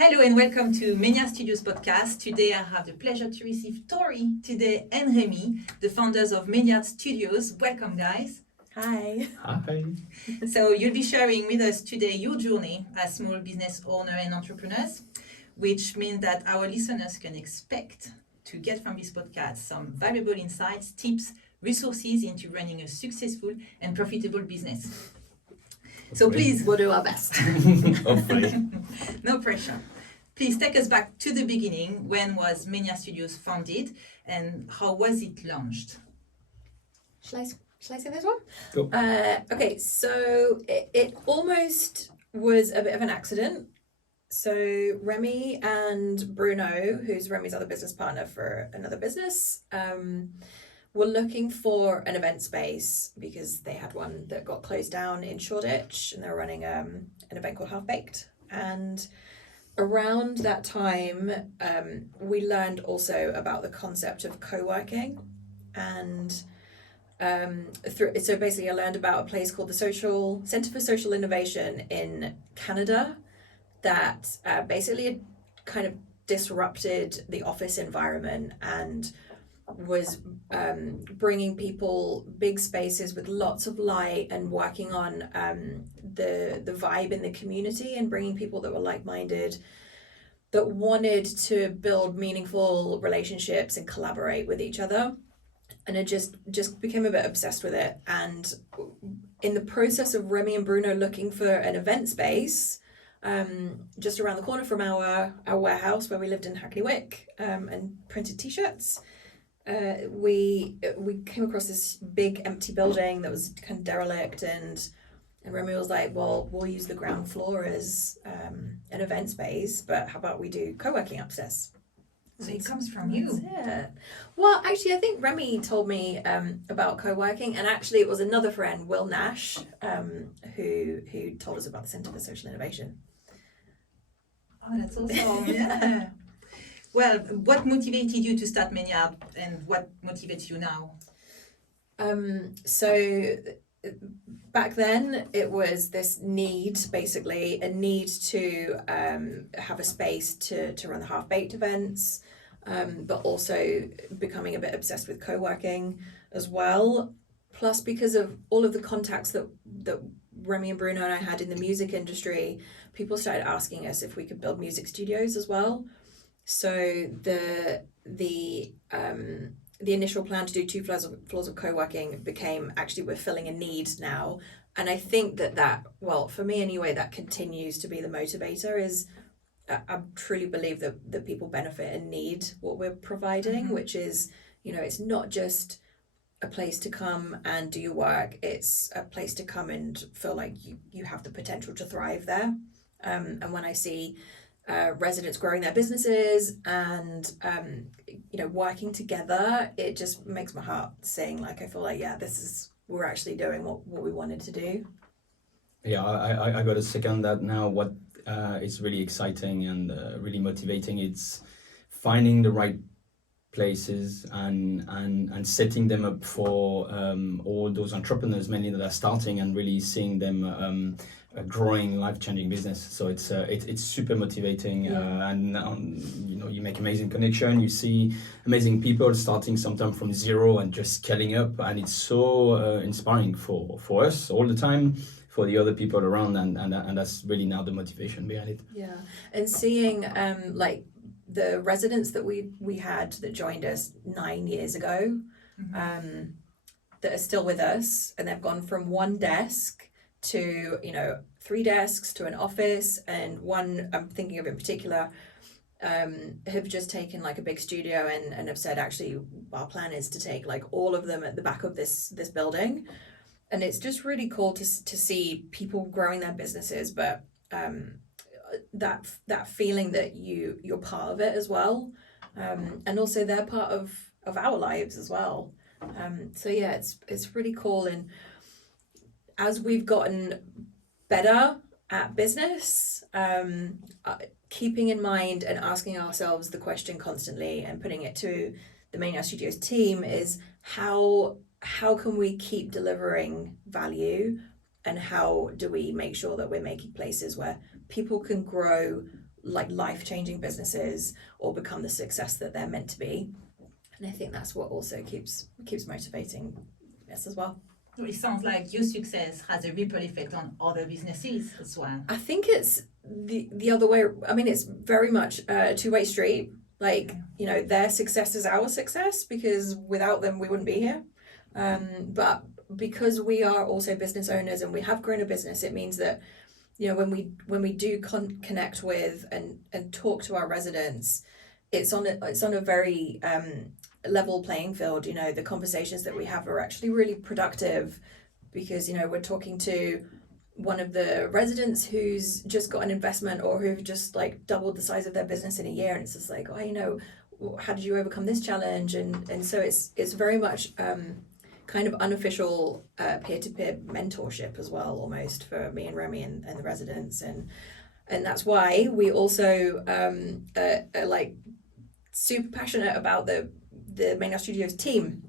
Hello and welcome to Mainyard Studios podcast. Today I have the pleasure to receive Tori today and Remi, the founders of Mainyard Studios. Welcome, guys. Hi. Hi. So you'll be sharing with us today your journey as small business owner and entrepreneurs, which means that our listeners can expect to get from this podcast some valuable insights, tips, resources into running a successful and profitable business. So please, We'll do our best. Hopefully. no pressure. Please take us back to the beginning. When was Mainyard Studios founded and how was it launched? Shall I say this one? Go. Okay, so it almost was a bit of an accident. So Remi and Bruno, who's Remi's other business partner for another business, were looking for an event space because they had one that got closed down in Shoreditch and they were running an event called Half Baked. And around that time, we learned also about the concept of co-working. And so basically I learned about a place called the Centre for Social Innovation in Canada that basically had kind of disrupted the office environment and was bringing people big spaces with lots of light and working on the vibe in the community and bringing people that were like-minded, that wanted to build meaningful relationships and collaborate with each other. And I just became a bit obsessed with it. And in the process of Remi and Bruno looking for an event space, just around the corner from our warehouse where we lived in Hackney Wick, and printed t-shirts, we came across this big empty building that was kind of derelict, and Remi was like, well, we'll use the ground floor as an event space, but how about we do co-working upstairs? So it comes from you. Yeah. Well, actually, I think Remi told me about co-working, and actually it was another friend, Will Nash, who told us about the Centre for Social Innovation. Oh, that's awesome. Yeah. Well, what motivated you to start Mainyard and what motivates you now? So back then it was this need, basically a need to have a space to run the half-baked events, but also becoming a bit obsessed with co-working as well. Plus, because of all of the contacts that Remi and Bruno and I had in the music industry, people started asking us if we could build music studios as well. So the initial plan to do 2 floors of co-working became, actually, we're filling a need now. And I think that well, for me anyway, that continues to be the motivator. Is I truly believe that people benefit and need what we're providing, which is, it's not just a place to come and do your work. It's a place to come and feel like you have the potential to thrive there. And when I see residents growing their businesses and working together, it just makes my heart sing. Like, I feel like, yeah, we're actually doing what we wanted to do. Yeah, I got to second that now. What is really exciting and really motivating, it's finding the right places and setting them up for all those entrepreneurs, mainly that are starting, and really seeing them a growing, life-changing business. So it's super motivating. Yeah. You make amazing connection. You see amazing people starting sometimes from zero and just scaling up, and it's so inspiring for us all the time, for the other people around, and that's really now the motivation behind it. Yeah, and seeing like the residents that we had that joined us 9 years ago, that are still with us, and they've gone from one desk to 3 desks to an office, and one I'm thinking of in particular have just taken like a big studio and have said, actually, our plan is to take like all of them at the back of this building. And it's just really cool to see people growing their businesses, but that feeling that you're part of it as well, and also they're part of our lives as well. So yeah, it's really cool. And as we've gotten better at business, keeping in mind and asking ourselves the question constantly and putting it to the Mainyard Studios team is how can we keep delivering value, and how do we make sure that we're making places where people can grow like life-changing businesses or become the success that they're meant to be. And I think that's what also keeps motivating us as well. It sounds like your success has a ripple effect on other businesses as well. I think it's the other way. I mean, it's very much a two-way street. Like, you know, their success is our success, because without them, we wouldn't be here. But because we are also business owners and we have grown a business, it means that, you know, when we do connect with and talk to our residents, it's on a very level playing field. You know, the conversations that we have are actually really productive, because, you know, we're talking to one of the residents who's just got an investment, or who've just like doubled the size of their business in a year, and it's just like, oh, you know, how did you overcome this challenge? And so it's very much kind of unofficial peer-to-peer mentorship as well, almost, for me and Remi and the residents, and that's why we also are like super passionate about the Mainyard Studios team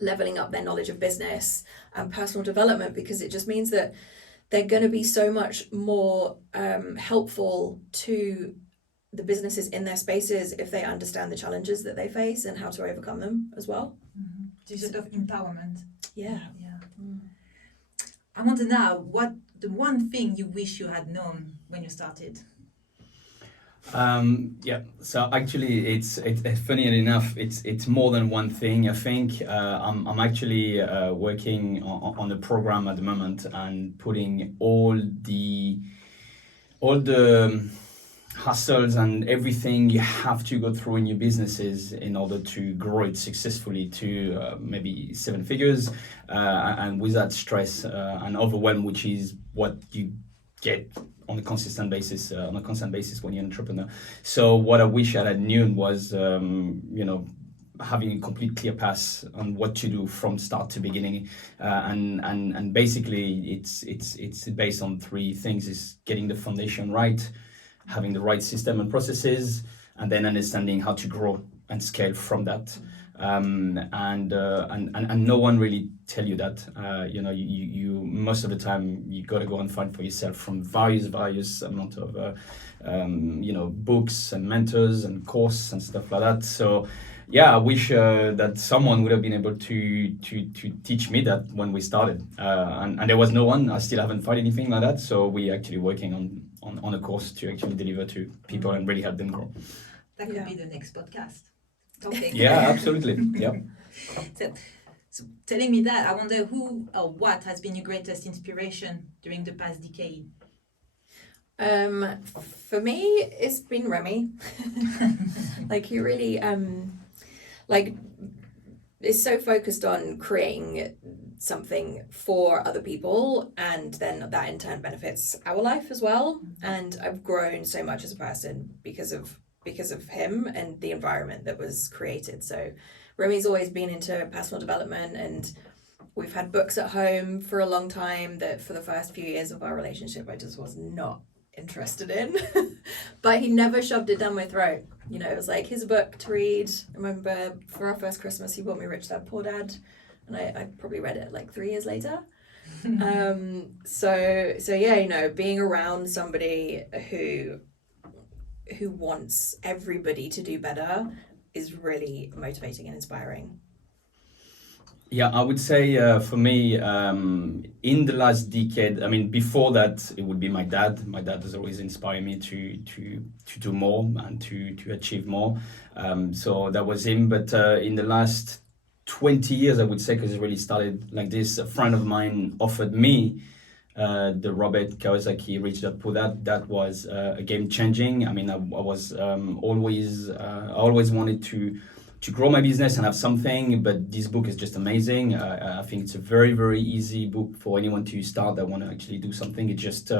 leveling up their knowledge of business and personal development, because it just means that they're going to be so much more helpful to the businesses in their spaces if they understand the challenges that they face and how to overcome them as well. Mm-hmm. It's sort of empowerment. Yeah. I wonder now, what the one thing you wish you had known when you started? So actually it's funny enough, it's more than one thing. I think I'm actually working on a program at the moment and putting all the hassles and everything you have to go through in your businesses in order to grow it successfully to maybe 7 figures, and without stress and overwhelm, which is what you get on a constant basis when you're an entrepreneur. So what I wish I had known was having a complete clear path on what to do from start to beginning, and basically it's based on 3 things: is getting the foundation right, having the right system and processes, and then understanding how to grow and scale from that. And no one really tell you that. You most of the time you got to go and find for yourself from various amount of books and mentors and courses and stuff like that. So yeah, I wish that someone would have been able to teach me that when we started, and there was no one. I still haven't found anything like that, so we're actually working on a course to actually deliver to people and really help them grow. That could be the next podcast. Topic. Yeah, absolutely. Yeah. So telling me that, I wonder who or what has been your greatest inspiration during the past decade? For me, it's been Remi. Like, he really is so focused on creating something for other people, and then that in turn benefits our life as well. And I've grown so much as a person because of him and the environment that was created. So Remi's always been into personal development, and we've had books at home for a long time that for the first few years of our relationship I just was not interested in. But he never shoved it down my throat. You know, it was like, here's a book to read. I remember for our first Christmas he bought me Rich Dad Poor Dad, and I probably read it like 3 years later. So yeah, you know, being around somebody who wants everybody to do better is really motivating and inspiring. Yeah, I would say for me, in the last decade, I mean, before that, it would be my dad. My dad has always inspired me to do more and to achieve more. So that was him. But in the last 20 years, I would say, because it really started like this, a friend of mine offered me the Robert Kiyosaki Rich Dad Poor Dad. That was a game changing. I mean, I was always wanted to grow my business and have something, but this book is just amazing. I think it's a very, very easy book for anyone to start that want to actually do something. It just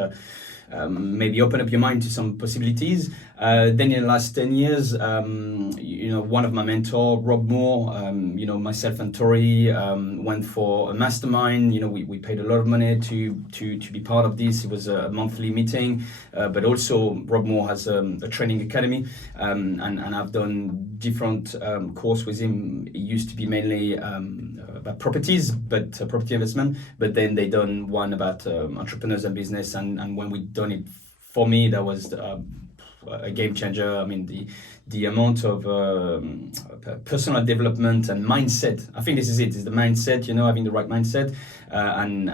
maybe open up your mind to some possibilities. Then in the last 10 years, one of my mentor, Rob Moore, myself and Tori went for a mastermind. We paid a lot of money to be part of this. It was a monthly meeting, but also Rob Moore has a training academy, and I've done different course with him. It used to be mainly about properties, but property investment, but then they done one about entrepreneurs and business, and when we done it, for me that was a game changer. I mean, the amount of personal development and mindset. I think this is it. Is the mindset. Having the right mindset, and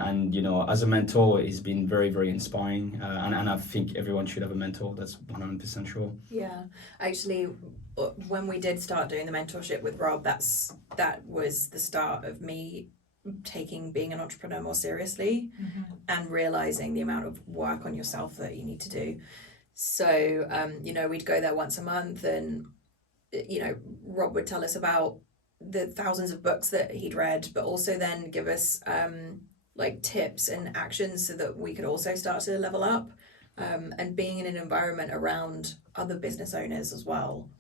as a mentor, it's been very, very inspiring. And I think everyone should have a mentor. That's 100% sure. Yeah, actually, when we did start doing the mentorship with Rob, that was the start of me taking being an entrepreneur more seriously, and realizing the amount of work on yourself that you need to do. So we'd go there once a month, and Rob would tell us about the thousands of books that he'd read, but also then give us like tips and actions so that we could also start to level up, and being in an environment around other business owners as well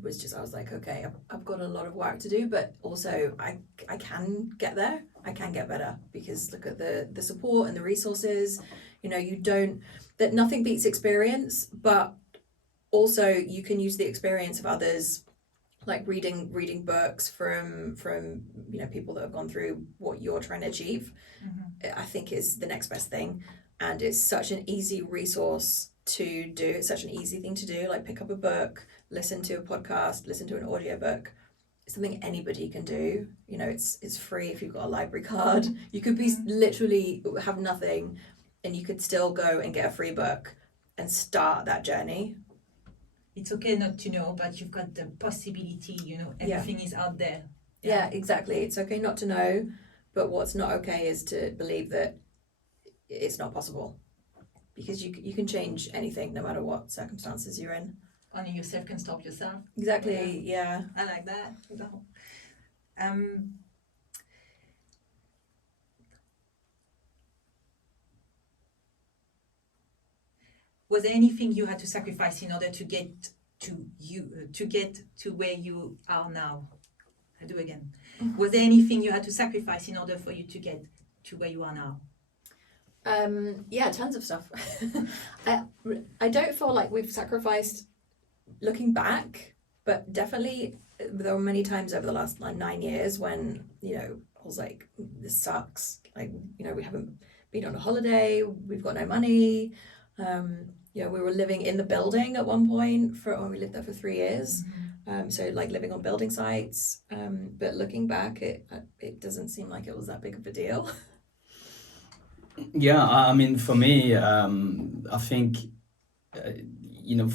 was just, I was like, okay, I've got a lot of work to do, but also I can get there. I can get better, because look at the support and the resources. That nothing beats experience, but also you can use the experience of others, like reading books from people that have gone through what you're trying to achieve. I think is the next best thing, and it's such an easy resource to do. It's such an easy thing to do, like pick up a book, listen to a podcast, listen to an audiobook. It's something anybody can do. It's free if you've got a library card. You could be literally have nothing, and you could still go and get a free book and start that journey. It's okay not to know, but you've got the possibility, everything is out there. Yeah, exactly. It's okay not to know, but what's not okay is to believe that it's not possible, because you can change anything no matter what circumstances you're in. Only yourself can stop yourself. Exactly, yeah. I like that. Was there anything you had to sacrifice in order to get to where you are now? I do again. Was there anything you had to sacrifice in order for you to get to where you are now? Yeah, tons of stuff. I don't feel like we've sacrificed looking back, but definitely there were many times over the last 9 years when I was like, this sucks. Like, we haven't been on a holiday, we've got no money. We were living in the building at one point we lived there for 3 years. So like living on building sites. But looking back, it doesn't seem like it was that big of a deal. Yeah, I mean, for me, I think,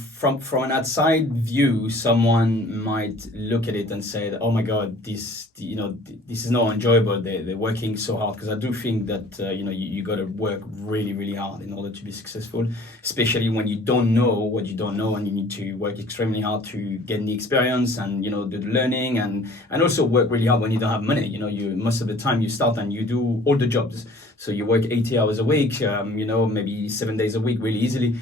from an outside view, someone might look at it and say, "Oh my God, this is not enjoyable. They're working so hard." Because I do think that you got to work really, really hard in order to be successful, especially when you don't know what you don't know, and you need to work extremely hard to get the experience and do the learning, and also work really hard when you don't have money. You most of the time you start and you do all the jobs, so you work 80 hours a week, maybe 7 days a week, really easily.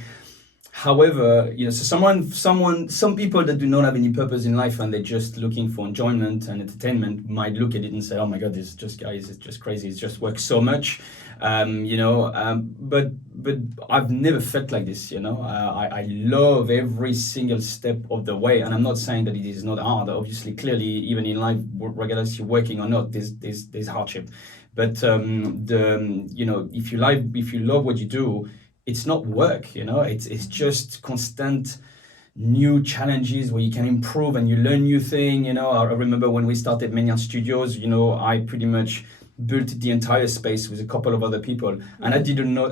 However, some people that do not have any purpose in life and they're just looking for enjoyment and entertainment might look at it and say, "Oh my God, this guy is just crazy. He's just works so much," But I've never felt like this. I love every single step of the way, and I'm not saying that it is not hard. Obviously, clearly, even in life, regardless you're working or not, there's hardship. But if you love what you do, it's not work, it's just constant new challenges where you can improve and you learn new things. I remember when we started Mainyard Studios, I pretty much built the entire space with a couple of other people, and I didn't know,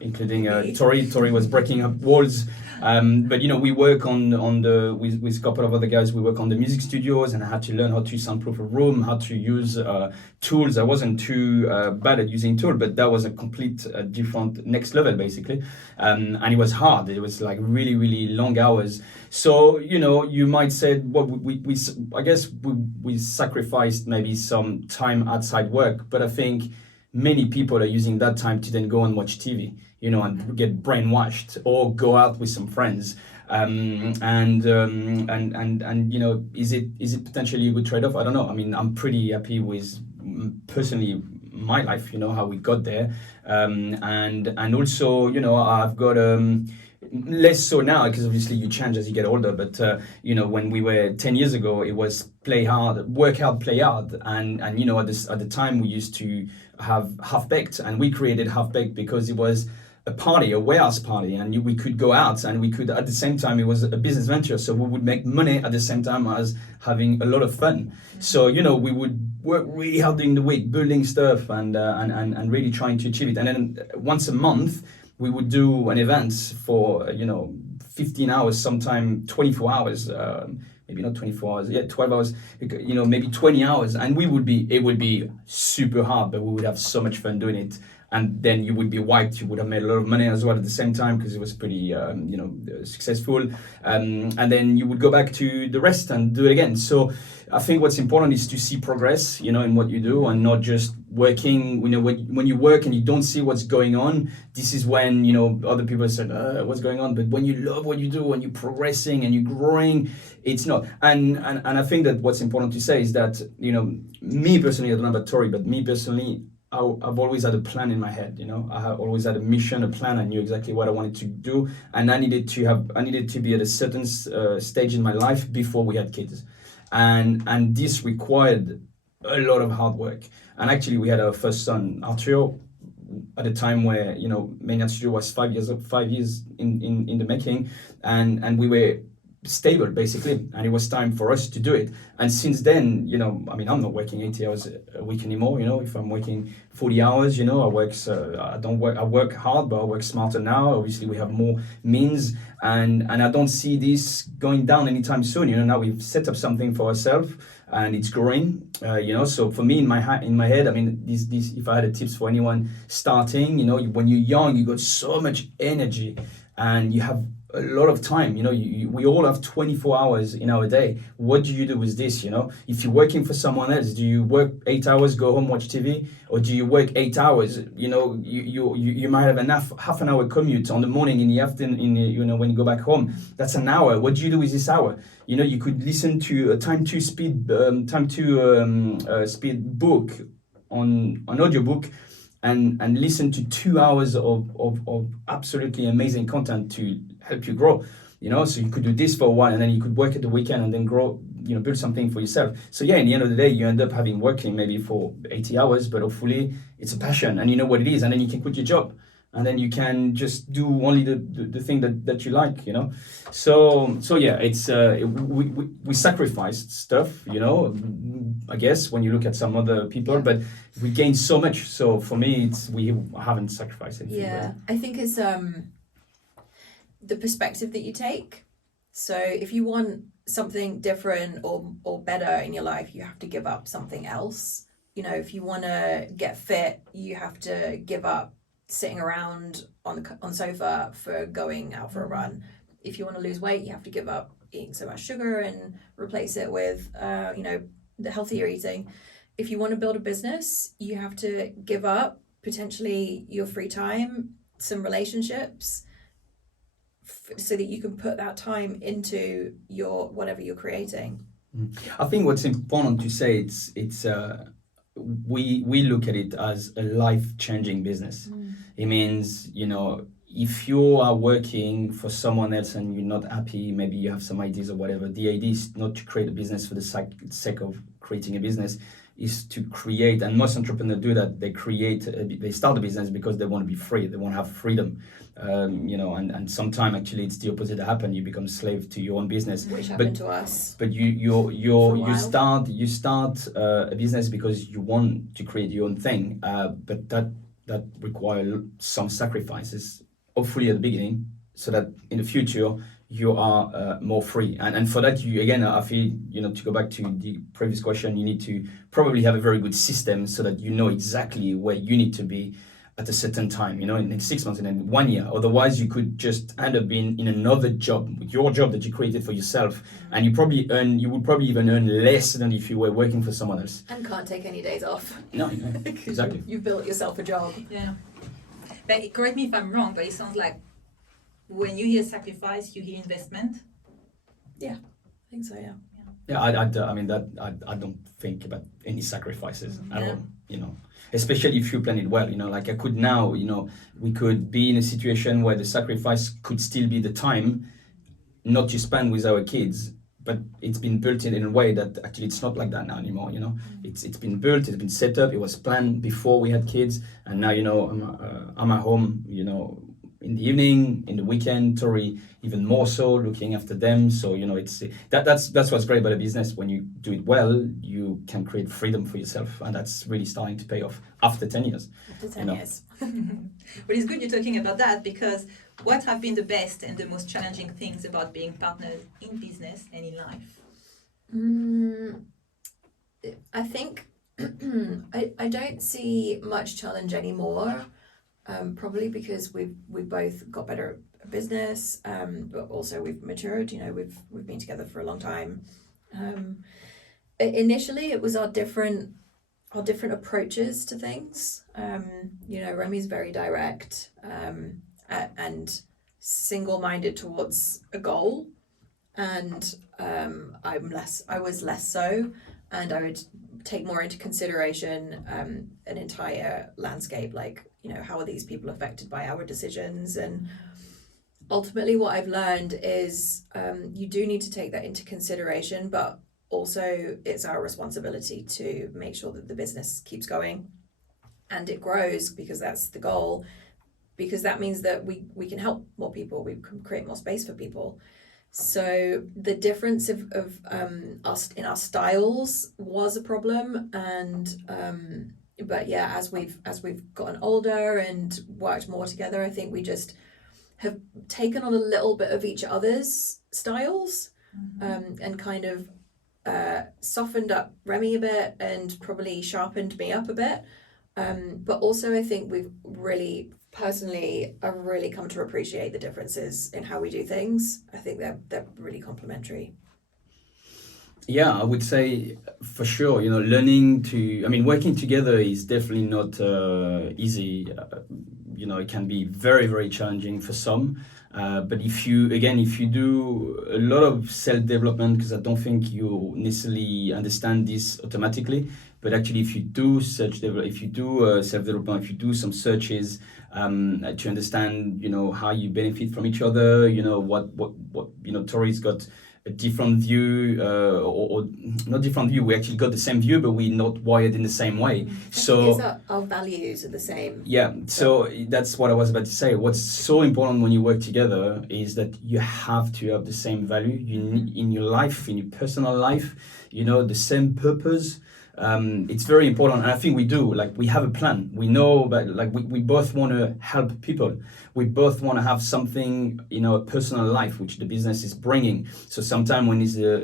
including Tori. Tori was breaking up walls, but we work with a couple of other guys. We work on the music studios, and I had to learn how to soundproof a room, how to use tools. I wasn't too bad at using tools, but that was a complete different next level basically, and it was hard. It was like really, really long hours. So you might say, well, I guess we sacrificed maybe some time outside work, but I think many people are using that time to then go and watch TV, and get brainwashed or go out with some friends. And is it potentially a good trade-off? I don't know. I mean, I'm pretty happy with personally my life, how we got there, and also I've got less so now, because obviously you change as you get older, but when we were 10 years ago, it was play hard, work hard, play hard, and at the time we used to have Half Baked, and we created Half Baked because it was a party, a warehouse party, and we could go out, and we could, at the same time, it was a business venture, so we would make money at the same time as having a lot of fun. So we would work really hard during the week, building stuff and really trying to achieve it. And then once a month, we would do an event for 15 hours, sometime 24 hours. Maybe not 24 hours, 12 hours, maybe 20 hours. And it would be super hard, but we would have so much fun doing it. And then you would be wiped. You would have made a lot of money as well at the same time because it was pretty, successful. And then you would go back to the rest and do it again. So I think what's important is to see progress, in what you do, and not just working. When you work and you don't see what's going on, this is when other people say, "What's going on?" But when you love what you do, when you're progressing and you're growing, it's not. And I think that what's important to say is that me personally, I don't know about Tori, but me personally, I've always had a plan in my head. I have always had a mission, a plan. I knew exactly what I wanted to do, and I needed to be at a certain stage in my life before we had kids, and this required a lot of hard work. And actually, we had our first son, Arthur, at a time where Mainyard Studio was 5 years in the making, and we were stable basically, and it was time for us to do it. And since then, I'm not working 80 hours a week anymore. If I'm working 40 hours, I work hard, but I work smarter now. Obviously we have more means, and I don't see this going down anytime soon. Now we've set up something for ourselves and it's growing. So for me, in my head, this if I had a tips for anyone starting, when you're young, you got so much energy and you have a lot of time. We all have 24 hours in our day. What do you do with this? If you're working for someone else, do you work 8 hours, go home, watch TV, or do you work 8 hours? You might have half an hour commute on the morning, in the afternoon, when you go back home. That's an hour. What do you do with this hour? You could listen to a time to speed book on an audiobook, and listen to 2 hours of absolutely amazing content to help you grow. So you could do this for a while, and then you could work at the weekend and then grow, build something for yourself. So in the end of the day, you end up working maybe for 80 hours, but hopefully it's a passion and you know what it is, and then you can quit your job. And then you can just do only the thing that you like, So it's we sacrificed stuff, I guess, when you look at some other people, but we gained so much. So for me, we haven't sacrificed anything. Yeah, I think it's the perspective that you take. So if you want something different or better in your life, you have to give up something else. If you want to get fit, you have to give up sitting around on the sofa for going out for a run. If you want to lose weight, you have to give up eating so much sugar and replace it with the healthier eating. If you want to build a business, you have to give up potentially your free time, some relationships, so that you can put that time into your whatever you're creating. I think what's important to say, it's we look at it as a life-changing business. It means, if you are working for someone else and you're not happy, maybe you have some ideas or whatever, the idea is not to create a business for the sake of creating a business, is to create, and most entrepreneurs do that, they start a business because they want to be free, they want to have freedom. And sometimes actually it's the opposite that happens. You become slave to your own business, which happened to us. But you start a business because you want to create your own thing, but that requires some sacrifices, hopefully at the beginning, so that in the future you are more free. And for that, I feel, to go back to the previous question, you need to probably have a very good system so that you know exactly where you need to be at a certain time, in 6 months and then 1 year. Otherwise, you could just end up being in another job, your job that you created for yourself, and you would probably even earn less than if you were working for someone else. And can't take any days off. No, exactly. You've built yourself a job. Yeah. But correct me if I'm wrong, but it sounds like when you hear sacrifice, you hear investment. Yeah, I think so, yeah. Yeah, I don't think about any sacrifices at all, especially if you plan it well, like I could now, we could be in a situation where the sacrifice could still be the time not to spend with our kids, but it's been built in a way that actually it's not like that now anymore, It's been built, it's been set up, it was planned before we had kids, and now, I'm at home, in the evening, in the weekend. Tori even more so, looking after them. So it's that's what's great about a business. When you do it well, you can create freedom for yourself, and that's really starting to pay off after 10 years. After 10 years. Well, it's good you're talking about that, because what have been the best and the most challenging things about being partners in business and in life? I think I don't see much challenge anymore. Probably because we've both got better at business, but also we've matured. We've been together for a long time. Initially, it was our different approaches to things. Remi's very direct and single-minded towards a goal, and I was less so, and I would take more into consideration an entire landscape, like how are these people affected by our decisions. And ultimately what I've learned is you do need to take that into consideration, but also it's our responsibility to make sure that the business keeps going and it grows, because that's the goal, because that means that we can help more people, we can create more space for people. So the difference of us in our styles was a problem, and but yeah, as we've gotten older and worked more together, I think we just have taken on a little bit of each other's styles, and kind of softened up Remi a bit and probably sharpened me up a bit. But also I think we've really, personally, I've really come to appreciate the differences in how we do things. I think they're really complementary. Yeah, I would say for sure, working together is definitely not easy. It can be very, very challenging for some. But if you do a lot of self-development, because I don't think you necessarily understand this automatically, but actually if you do self-development, if you do some searches to understand, how you benefit from each other, what Tori's got a different view, or not different view, we actually got the same view, but we're not wired in the same way. So our values are the same. Yeah, so that's what I was about to say. What's so important when you work together is that you have to have the same value in your life, in your personal life, the same purpose. It's very important, and I think we do. Like, we have a plan. We know, but we both want to help people. We both want to have something, a personal life, which the business is bringing. So sometimes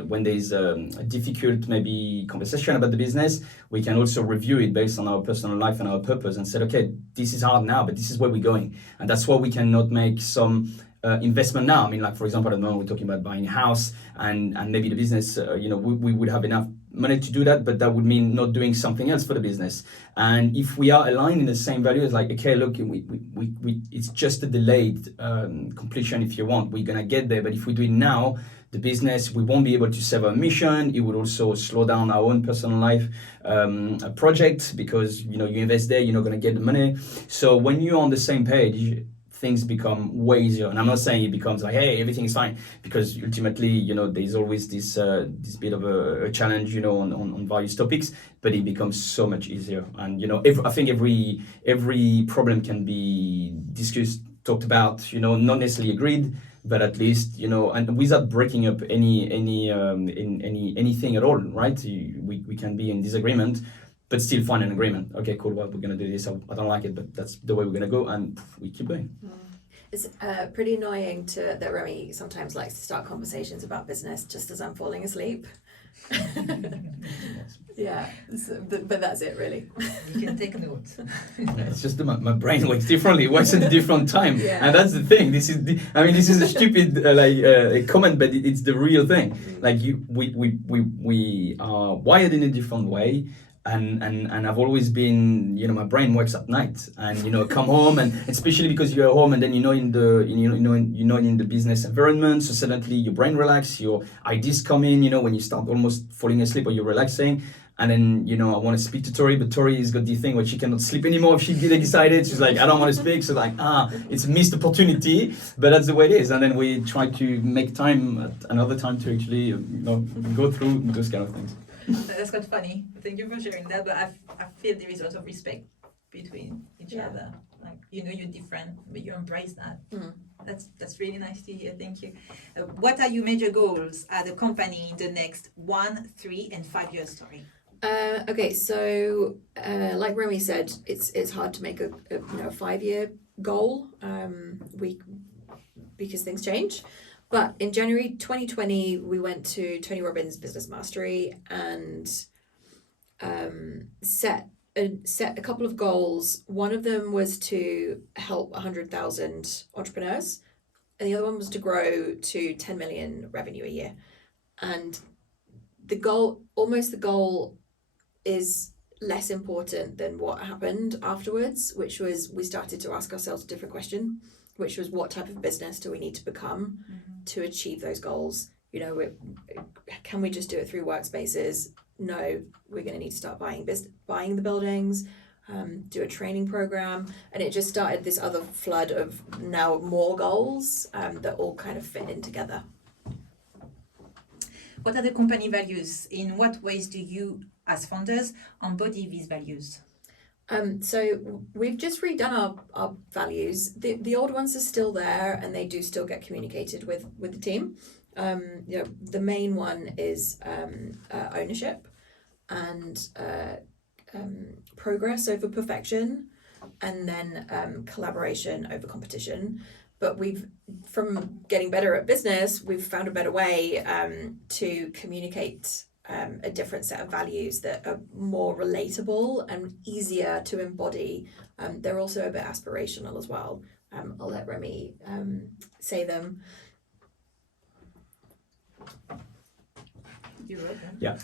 when there's a difficult maybe conversation about the business, we can also review it based on our personal life and our purpose, and say, okay, this is hard now, but this is where we're going, and that's why we cannot make some investment now. For example, at the moment we're talking about buying a house, and maybe the business, we would have enough money to do that, but that would mean not doing something else for the business. And if we are aligned in the same values, like, okay, look, we it's just a delayed completion. If you want, we're gonna get there, but if we do it now, the business, we won't be able to serve our mission. It would also slow down our own personal life project, because you invest there, you're not gonna get the money. So when you're on the same page, things become way easier. And I'm not saying it becomes like, hey, everything is fine, because ultimately, there's always this bit of a challenge, on various topics, but it becomes so much easier. And I think every problem can be discussed, talked about, not necessarily agreed, but at least, and without breaking up anything at all, right? We can be in disagreement, but still find an agreement. Okay, cool, well, we're going to do this. I don't like it, but that's the way we're going to go, and we keep going. It's pretty annoying that Remi sometimes likes to start conversations about business just as I'm falling asleep. Yeah, but that's it, really. You can take notes. It's just my brain works differently. It works at a different time, yeah. And that's the thing. This is a stupid a comment, but it's the real thing. Like, we are wired in a different way. And I've always been, my brain works at night, and come home, and especially because you're at home, and then in the business environment, so suddenly your brain relaxes, your ideas come in, when you start almost falling asleep or you're relaxing, and then I want to speak to Tori, but Tori has got the thing where she cannot sleep anymore if she gets excited. She's like, I don't want to speak, so it's a missed opportunity, but that's the way it is. And then we try to make time at another time to actually go through those kind of things. That's quite funny. Thank you for sharing that. But I feel there is a lot of respect between each other. Like, you know, you're different, but you embrace that. Mm. That's really nice to hear. Thank you. What are your major goals as a company in the next 1, 3, and 5 years, Tori? Okay, so like Remi said, it's hard to make a 5-year goal. Because things change. But in January 2020, we went to Tony Robbins' Business Mastery and set a couple of goals. One of them was to help 100,000 entrepreneurs, and the other one was to grow to 10 million revenue a year. And the goal is less important than what happened afterwards, which was we started to ask ourselves a different question, which was what type of business do we need to become to achieve those goals? You know, can we just do it through workspaces? No, we're going to need to start buying the buildings, do a training program, and it just started this other flood of now more goals that all kind of fit in together. What are the company values? In what ways do you, as founders, embody these values? So we've just redone our values. The old ones are still there, and they do still get communicated with the team. The main one is ownership and progress over perfection, and then collaboration over competition. But from getting better at business, we've found a better way to communicate a different set of values that are more relatable and easier to embody. They're also a bit aspirational as well. I'll let Remi say them. You wrote them. Yeah.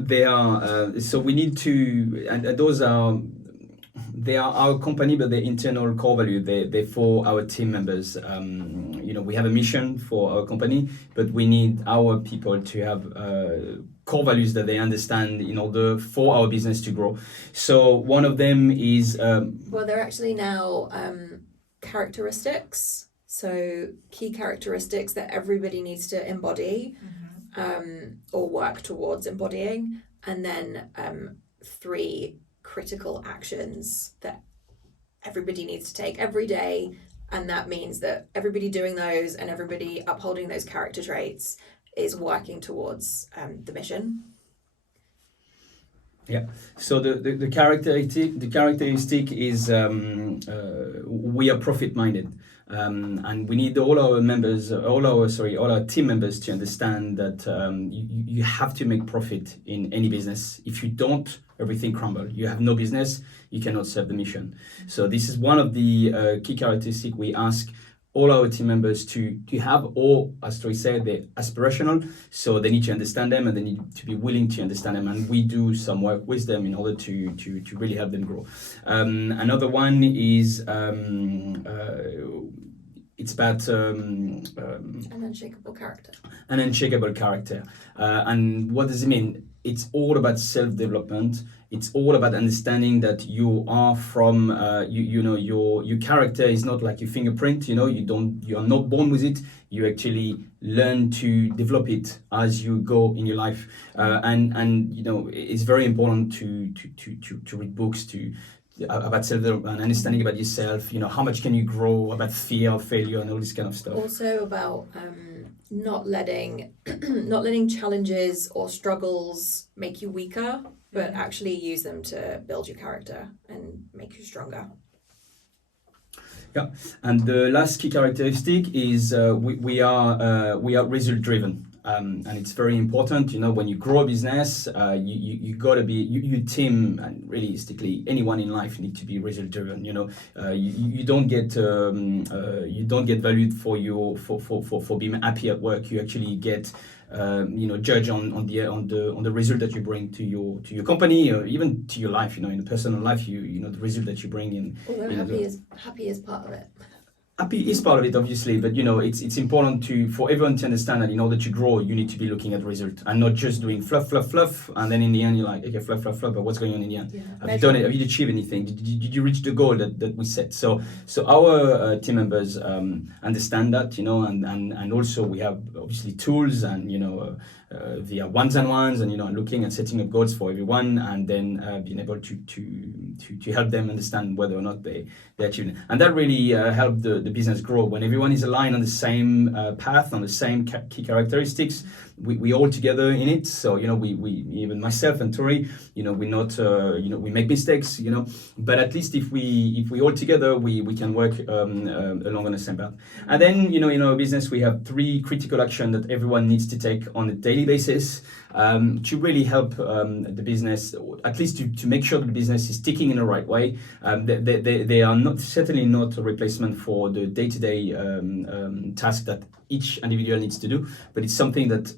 They are. So we need to, and those are. They are our company, but the internal core value. They for our team members. We have a mission for our company, but we need our people to have core values that they understand in order for our business to grow. So one of them is. They're actually now characteristics. So key characteristics that everybody needs to embody, or work towards embodying, and then 3 critical actions that everybody needs to take every day, and that means that everybody doing those and everybody upholding those character traits is working towards the mission. Yeah. So the characteristic is we are profit minded. And we need all our team members to understand that you have to make profit in any business. If you don't, everything crumbles. You have no business, you cannot serve the mission. So this is one of the key characteristics we ask all our team members to have, or as Tori said, they're aspirational, so they need to understand them and they need to be willing to understand them, and we do some work with them in order to really help them grow. Another one is it's about an unshakable character. An unshakable character. And what does it mean? It's all about self-development. It's all about understanding that you are from your character is not like your fingerprint. You are not born with it. You actually learn to develop it as you go in your life. And it's very important to read books about self-development, understanding about yourself. How much can you grow, about fear of failure and all this kind of stuff. Also about not letting challenges or struggles make you weaker, but actually use them to build your character and make you stronger. Yeah, and the last key characteristic is we are result driven. And it's very important, when you grow a business, you gotta be your team, and realistically anyone in life need to be result driven. You don't get valued for being happy at work. You actually get judged on the result that you bring to your company, or even to your life. In the personal life, the result that you bring in. Although happy is part of it. happy is part of it, obviously, but it's important for everyone to understand that in order to grow, you need to be looking at result and not just doing fluff, and then in the end you're like, okay, fluff, but what's going on in the end? Yeah. Have you done it? Have you achieved anything? Did you reach the goal that we set? So our team members understand that, and also we have obviously tools and via ones-on-ones and looking and setting up goals for everyone, and then being able to help them understand whether or not they achieve it. And that really helped the business grow when everyone is aligned on the same path, on the same key characteristics. We all together in it. So we even myself and Tori, we're not we make mistakes, but at least if we all together we can work along on the same path. And then in our business we have 3 critical actions that everyone needs to take on a daily basis to really help the business, at least to make sure that the business is ticking in the right way. They are certainly not a replacement for the day-to-day task that each individual needs to do, but it's something that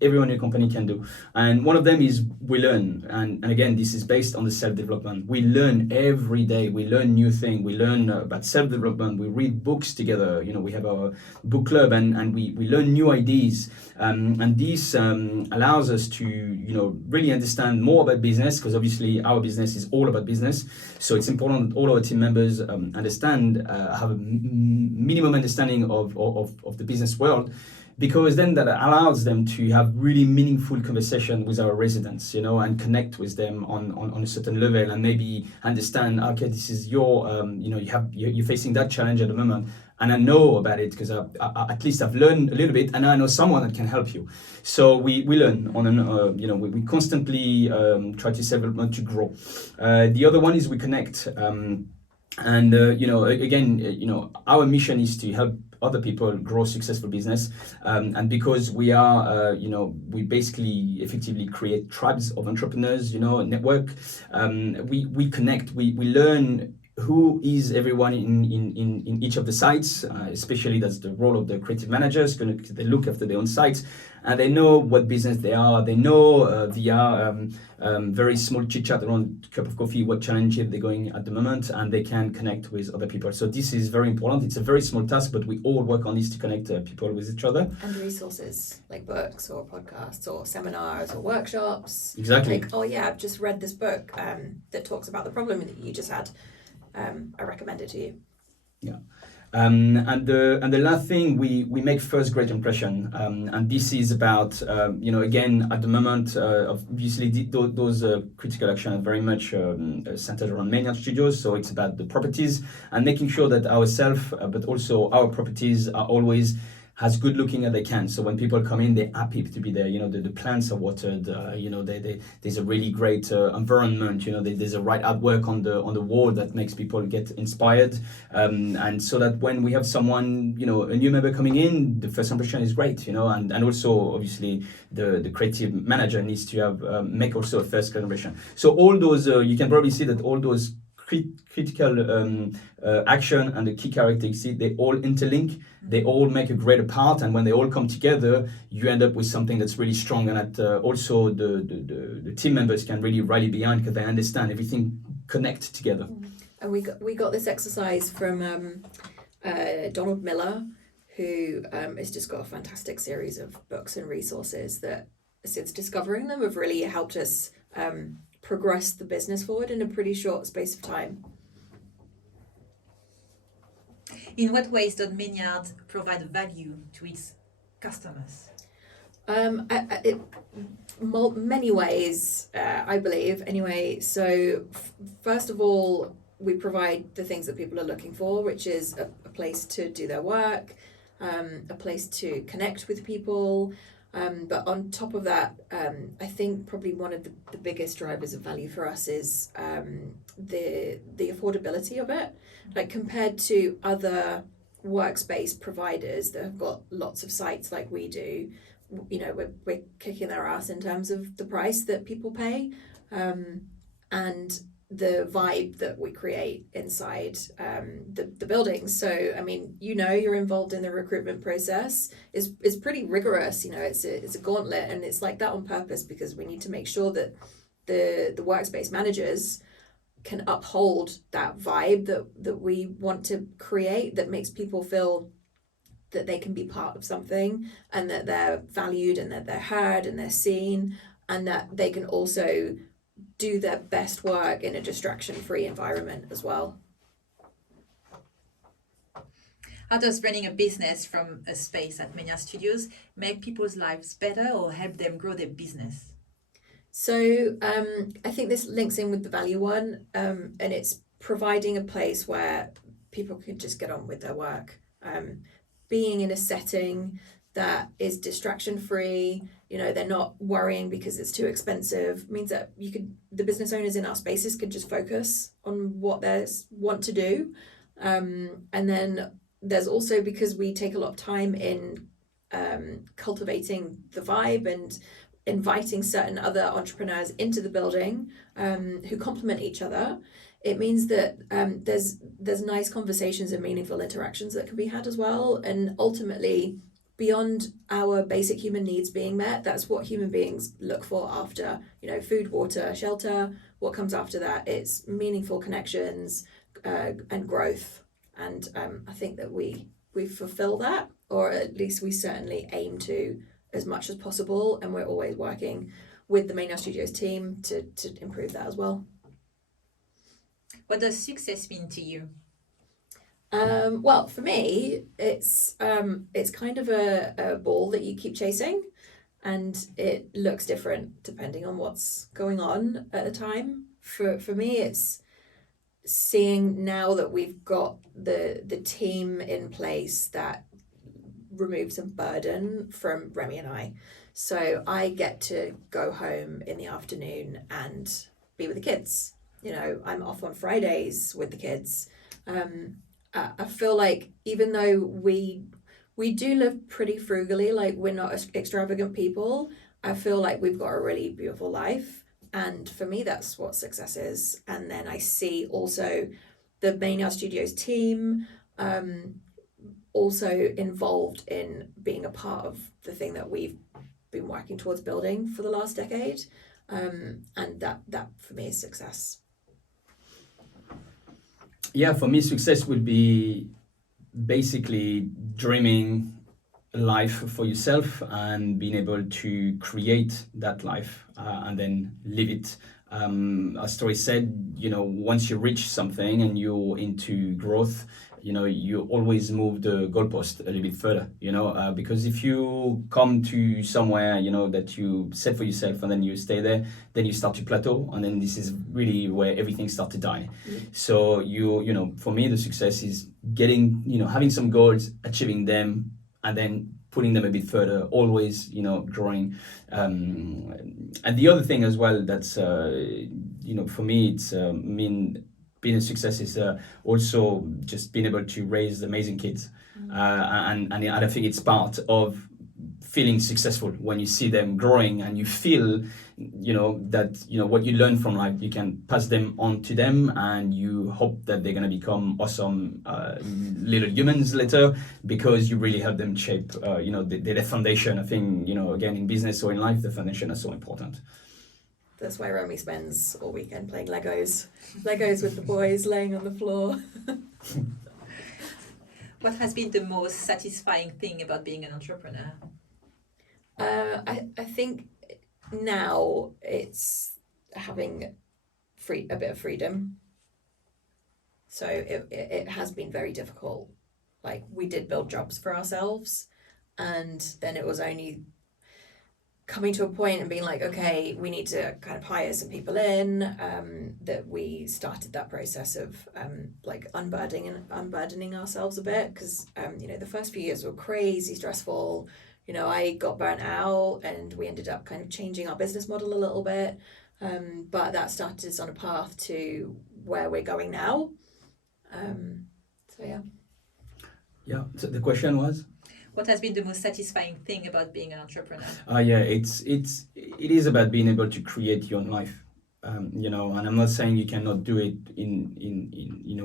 everyone in the company can do. And one of them is we learn, and again this is based on the self-development. We learn every day, we learn new things, we learn about self-development, we read books together, we have our book club, and we learn new ideas, and this allows us to really understand more about business, because obviously our business is all about business. So it's important that all our team members understand, have a minimum understanding of the business world, because then that allows them to have really meaningful conversation with our residents, and connect with them on a certain level, and maybe understand, okay, this is your you're facing that challenge at the moment, and I know about it because at least I've learned a little bit, and I know someone that can help you. So we learn on an we constantly try to self-development to grow. The other one is we connect, and again, our mission is to help other people grow successful business, and because we are we basically effectively create tribes of entrepreneurs, network. We connect, we learn who is everyone in each of the sites, especially that's the role of the creative managers. They look after their own sites, and they know what business they are. They know via very small chit chat around a cup of coffee what challenges they're going at the moment, and they can connect with other people. So this is very important. It's a very small task, but we all work on this to connect people with each other. And resources like books or podcasts or seminars or workshops. Exactly. Like, oh yeah, I've just read this book that talks about the problem that you just had. I recommend it to you. Yeah. And the last thing, we make first great impression, and this is about again at the moment obviously those critical actions are very much centered around Mainyard Studios. So it's about the properties and making sure that ourselves but also our properties are always as good looking as they can. So when people come in, they're happy to be there. The plants are watered. There's a really great environment. There's a right artwork on the wall that makes people get inspired. And so that when we have someone, a new member coming in, the first impression is great. And also obviously the creative manager needs to have make also a first impression. So all those you can probably see that all those critical action and the key characteristics, they all interlink, they all make a greater part, and when they all come together, you end up with something that's really strong, and that also the team members can really rally behind because they understand everything connect together. And we got this exercise from Donald Miller, who has just got a fantastic series of books and resources that, since discovering them, have really helped us progress the business forward in a pretty short space of time. In what ways does Mainyard provide value to its customers? Many ways, I believe, anyway. So first of all, we provide the things that people are looking for, which is a place to do their work, a place to connect with people. But on top of that, I think probably one of the biggest drivers of value for us is the affordability of it. Like compared to other workspace providers that have got lots of sites like we do, we're kicking their ass in terms of the price that people pay, and the vibe that we create inside the buildings. So, I mean, you're involved in the recruitment process. Is pretty rigorous. It's a gauntlet, and it's like that on purpose because we need to make sure that the workspace managers can uphold that vibe that we want to create, that makes people feel that they can be part of something, and that they're valued, and that they're heard, and they're seen, and that they can also do their best work in a distraction-free environment as well. How does running a business from a space at Mainyard Studios make people's lives better or help them grow their business? So I think this links in with the value one, and it's providing a place where people can just get on with their work. Being in a setting that is distraction free, they're not worrying because it's too expensive, means that the business owners in our spaces could just focus on what they want to do. And then there's also, because we take a lot of time in cultivating the vibe and inviting certain other entrepreneurs into the building who complement each other, it means that there's nice conversations and meaningful interactions that can be had as well. And ultimately, beyond our basic human needs being met, that's what human beings look for after, food, water, shelter. What comes after that? It's meaningful connections and growth. And I think that we fulfill that, or at least we certainly aim to, as much as possible. And we're always working with the Mainyard Studios team to improve that as well. What does success mean to you? Well, for me, it's kind of a ball that you keep chasing, and it looks different depending on what's going on at the time. For me, it's seeing now that we've got the team in place that removes some burden from Remi and I. So I get to go home in the afternoon and be with the kids. I'm off on Fridays with the kids. I feel like even though we do live pretty frugally, like we're not extravagant people, I feel like we've got a really beautiful life. And for me, that's what success is. And then I see also the Mainyard Studios team also involved in being a part of the thing that we've been working towards building for the last decade. And that for me is success. Yeah, for me, success would be basically dreaming a life for yourself and being able to create that life and then live it. As Tori said, once you reach something and you're into growth, you always move the goalpost a little bit further, because if you come to somewhere, that you set for yourself and then you stay there, then you start to plateau, and then this is really where everything starts to die. So for me, the success is getting, having some goals, achieving them, and then putting them a bit further, always, growing. And the other thing as well, that's, for me, it's being a success is also just being able to raise amazing kids. And I think it's part of feeling successful when you see them growing and you feel, that, what you learn from life, you can pass them on to them, and you hope that they're going to become awesome little humans later, because you really help them shape, their foundation. I think, again, in business or in life, the foundation is so important. That's why Remi spends all weekend playing Legos with the boys, laying on the floor. What has been the most satisfying thing about being an entrepreneur? I think now it's having a bit of freedom. So it has been very difficult. Like, we did build jobs for ourselves, and then it was only coming to a point and being like, okay, we need to kind of hire some people in, that we started that process of unburdening ourselves a bit, because the first few years were crazy stressful. I got burnt out, and we ended up kind of changing our business model a little bit, but that started us on a path to where we're going now. Yeah, so the question was? What has been the most satisfying thing about being an entrepreneur? It is about being able to create your own life, and I'm not saying you cannot do it in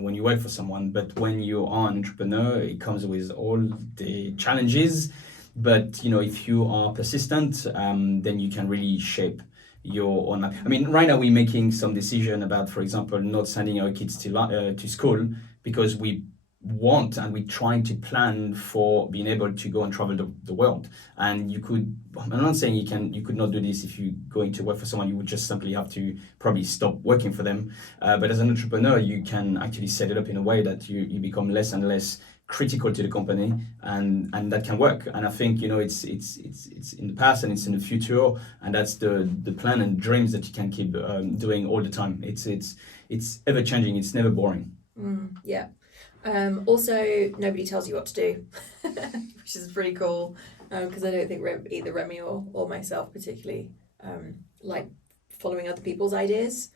when you work for someone, but when you are an entrepreneur, it comes with all the challenges. But if you are persistent, then you can really shape your own map. I mean, right now we're making some decision about, for example, not sending our kids to school because we want and we're trying to plan for being able to go and travel the world. And you could, I'm not saying you could not do this if you're going to work for someone. You would just simply have to probably stop working for them. But as an entrepreneur, you can actually set it up in a way that you become less and less critical to the company, and that can work. And I think, you know, it's in the past and it's in the future, and that's the plan and dreams that you can keep doing all the time. It's ever changing. It's never boring. Yeah. Also, nobody tells you what to do, which is pretty cool, because I don't think either Remi or myself particularly like following other people's ideas,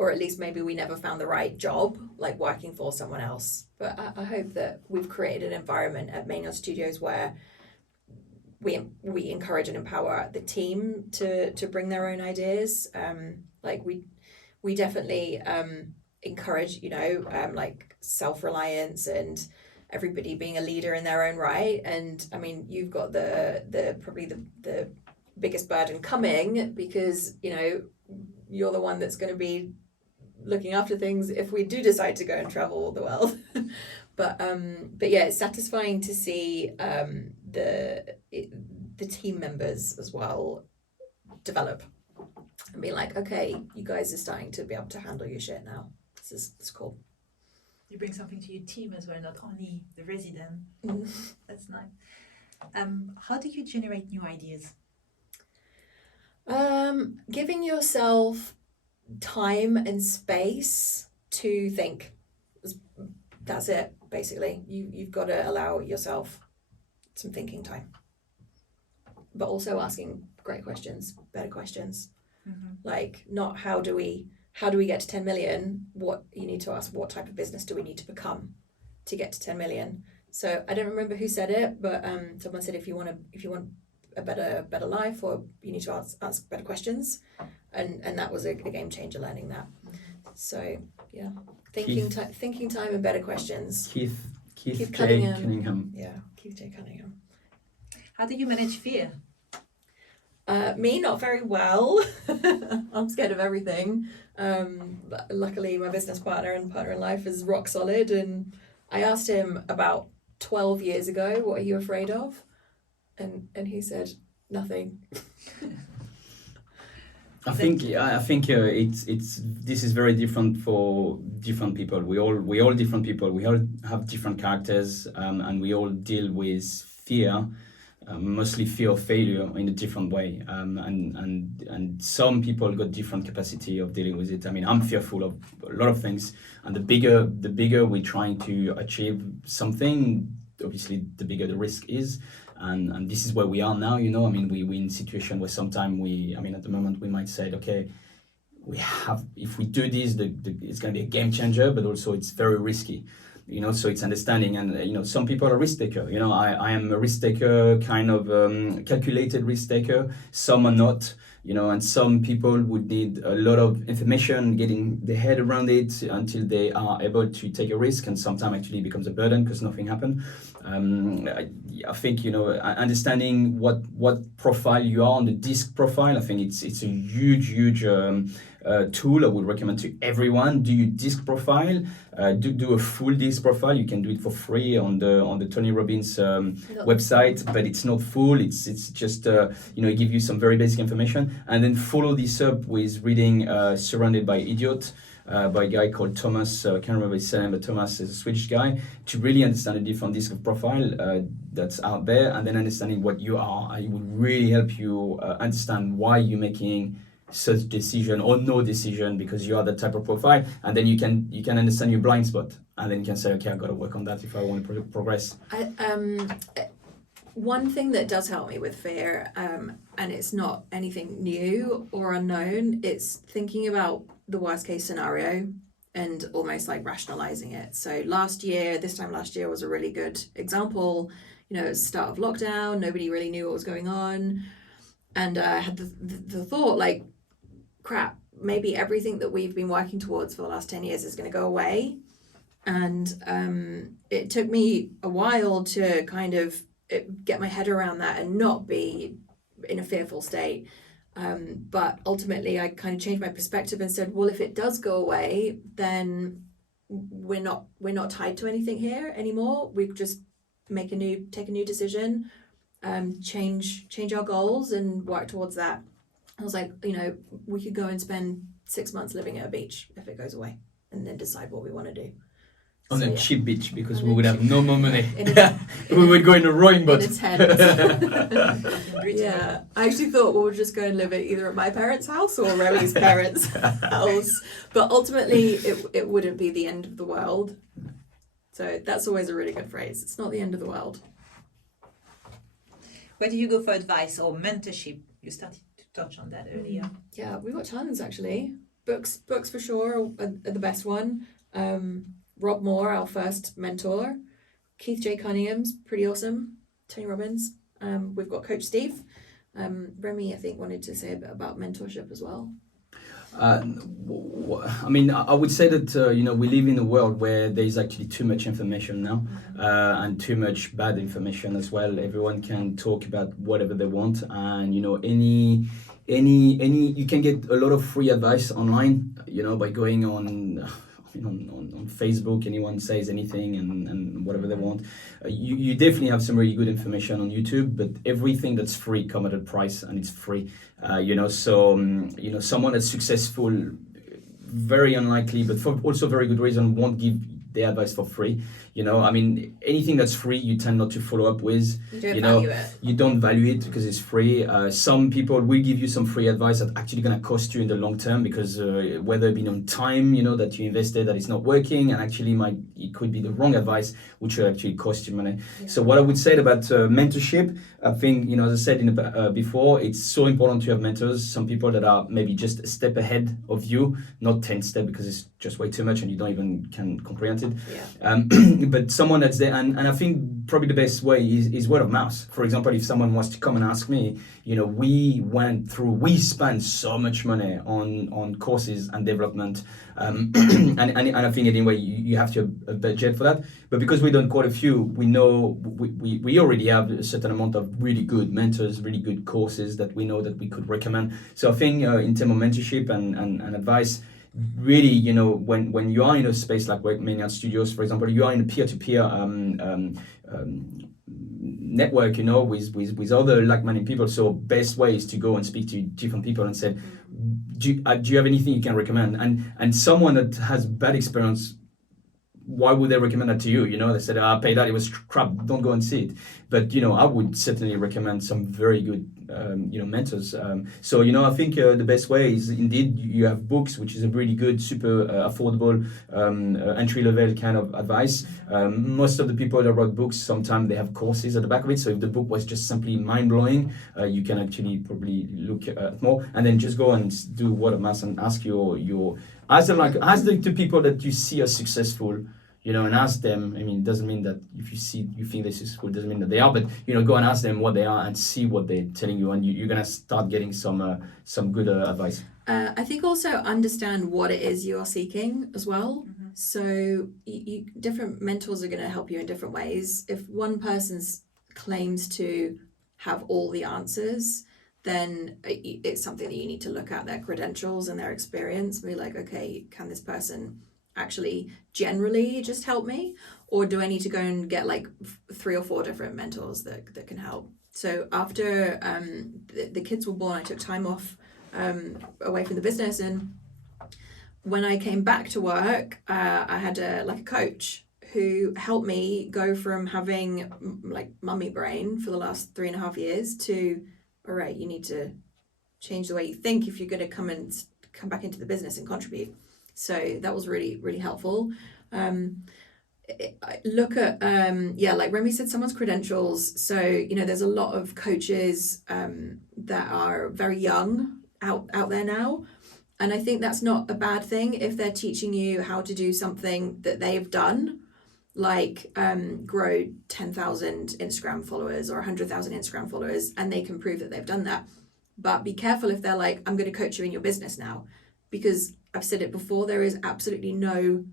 or at least maybe we never found the right job, like working for someone else. But I hope that we've created an environment at Mainyard Studios where we encourage and empower the team to bring their own ideas. Like we definitely encourage, you know, like self-reliance and everybody being a leader in their own right. And I mean, you've got the probably the biggest burden coming, because, you know, you're the one that's going to be looking after things if we do decide to go and travel the world. but yeah, it's satisfying to see the team members as well develop and be like, okay, you guys are starting to be able to handle your shit now. This is cool. You bring something to your team as well, not only the resident. That's nice. How do you generate new ideas? Giving yourself time and space to think. That's it, basically. You've got to allow yourself some thinking time, but also asking great questions, better questions. Like, not how do we get to 10 million? What you need to ask, what type of business do we need to become to get to 10 million? So I don't remember who said it, but someone said if you want a better life, or you need to ask better questions, and that was a game changer, learning that. So yeah, thinking time and better questions. Keith J. Cunningham. Yeah, Keith J. Cunningham. How do you manage fear? Me, not very well. I'm scared of everything. Luckily, my business partner and partner in life is rock solid, and I asked him about 12 years ago, what are you afraid of? And he said, nothing. I think it's this is very different for different people. We all different people. We all have different characters, and we all deal with fear. Mostly fear of failure in a different way, and some people got different capacity of dealing with it. I mean, I'm fearful of a lot of things, and the bigger we're trying to achieve something, obviously the bigger the risk is, and this is where we are now. You know, I mean, we're in a situation where sometimes at the moment we might say, okay, if we do this, it's going to be a game changer, but also it's very risky. You know, so it's understanding, and you know, some people are risk taker. You know, I am a risk taker, kind of calculated risk taker. Some are not. You know, and some people would need a lot of information, getting their head around it until they are able to take a risk, and sometimes actually becomes a burden because nothing happened. I think, you know, understanding what profile you are on the disc profile. I think it's a huge tool I would recommend to everyone. Do your disc profile. Do a full disc profile. You can do it for free on the Tony Robbins website, but it's not full. It's just you know, give you some very basic information, and then follow this up with reading Surrounded by Idiots by a guy called Thomas. I can't remember his name, but Thomas is a Swedish guy, to really understand the different disc of profile that's out there, and then understanding what you are. It will really help you understand why you're making such decision or no decision, because you are that type of profile, and then you can understand your blind spot, and then you can say, okay, I've got to work on that if I want to progress. One thing that does help me with fear, and it's not anything new or unknown, it's thinking about the worst case scenario and almost like rationalizing it. So this time last year was a really good example. You know, it was the start of lockdown, nobody really knew what was going on, and I had the thought, like, crap, maybe everything that we've been working towards for the last 10 years is going to go away. And it took me a while to kind of get my head around that and not be in a fearful state. But ultimately, I kind of changed my perspective and said, well, if it does go away, then we're not tied to anything here anymore. We just take a new decision, change our goals and work towards that. I was like, we could go and spend 6 months living at a beach if it goes away, and then decide what we want to do. On So, a yeah. cheap beach, because On we a would have cheap- no more money. In We would go in a rowing boat. a tent. Yeah, I actually thought we'll just go and live at either at my parents' house or Remi's parents' house. But ultimately, it wouldn't be the end of the world. So that's always a really good phrase. It's not the end of the world. Where do you go for advice or mentorship? You started to touch on that earlier. Yeah, we've got tons actually. Books for sure are the best one. Rob Moore, our first mentor. Keith J. Cunningham's pretty awesome. Tony Robbins. We've got Coach Steve. Remi, I think, wanted to say a bit about mentorship as well. I mean, I would say that we live in a world where there is actually too much information now, and too much bad information as well. Everyone can talk about whatever they want, and any you can get a lot of free advice online. By going on Facebook, anyone says anything and whatever they want. You definitely have some really good information on YouTube, but everything that's free comes at a price, and it's free. Someone that's successful, very unlikely, but for also very good reason, won't give their advice for free. Anything that's free, you tend not to follow up with. You don't value it. You don't value it because it's free. Some people will give you some free advice that's actually going to cost you in the long term, because whether it be on time, that you invested that it's not working, and actually it could be the wrong advice, which will actually cost you money. Yeah. So what I would say about mentorship, I think, as I said before, it's so important to have mentors. Some people that are maybe just a step ahead of you, not 10 steps, because it's just way too much and you don't even can comprehend it. Yeah. But someone that's there, and I think probably the best way is word of mouth. For example, if someone wants to come and ask me, we spend so much money on courses and development, and I think anyway you have to have a budget for that. But because we done quite a few, we know we already have a certain amount of really good mentors, really good courses that we know that we could recommend. So I think in terms of mentorship and advice, really, when you are in a space like Mainyard Studios, for example, you are in a peer-to-peer network, with other like-minded people. So best way is to go and speak to different people and say, do you have anything you can recommend? And someone that has bad experience, why would they recommend that to you? They said, I paid that, it was crap, don't go and see it. But, I would certainly recommend some very good, mentors. So, I think the best way is indeed you have books, which is a really good, super affordable, entry-level kind of advice. Most of the people that wrote books, sometimes they have courses at the back of it. So if the book was just simply mind-blowing, you can actually probably look at more. And then just go and do word of mouth and ask ask the people that you see as successful, and ask them. I mean, it doesn't mean that if you think they're successful, it doesn't mean that they are, but go and ask them what they are and see what they're telling you, and you're gonna start getting some good advice. I think also understand what it is you are seeking as well. Mm-hmm. So different mentors are going to help you in different ways. If one person claims to have all the answers, then it's something that you need to look at their credentials and their experience and be like, okay, can this person actually generally just help me, or do I need to go and get like 3 or 4 different mentors that can help? So after the kids were born, I took time off away from the business, and when I came back to work, I had a coach who helped me go from having like mummy brain for the last 3.5 years to, all right, you need to change the way you think if you're going to come back into the business and contribute. So that was really, really helpful. Look at, like Remi said, someone's credentials. So, there's a lot of coaches that are very young out there now. And I think that's not a bad thing if they're teaching you how to do something that they've done, like grow 10,000 Instagram followers or 100,000 Instagram followers, and they can prove that they've done that. But be careful if they're like, I'm going to coach you in your business now, because I've said it before, there is absolutely no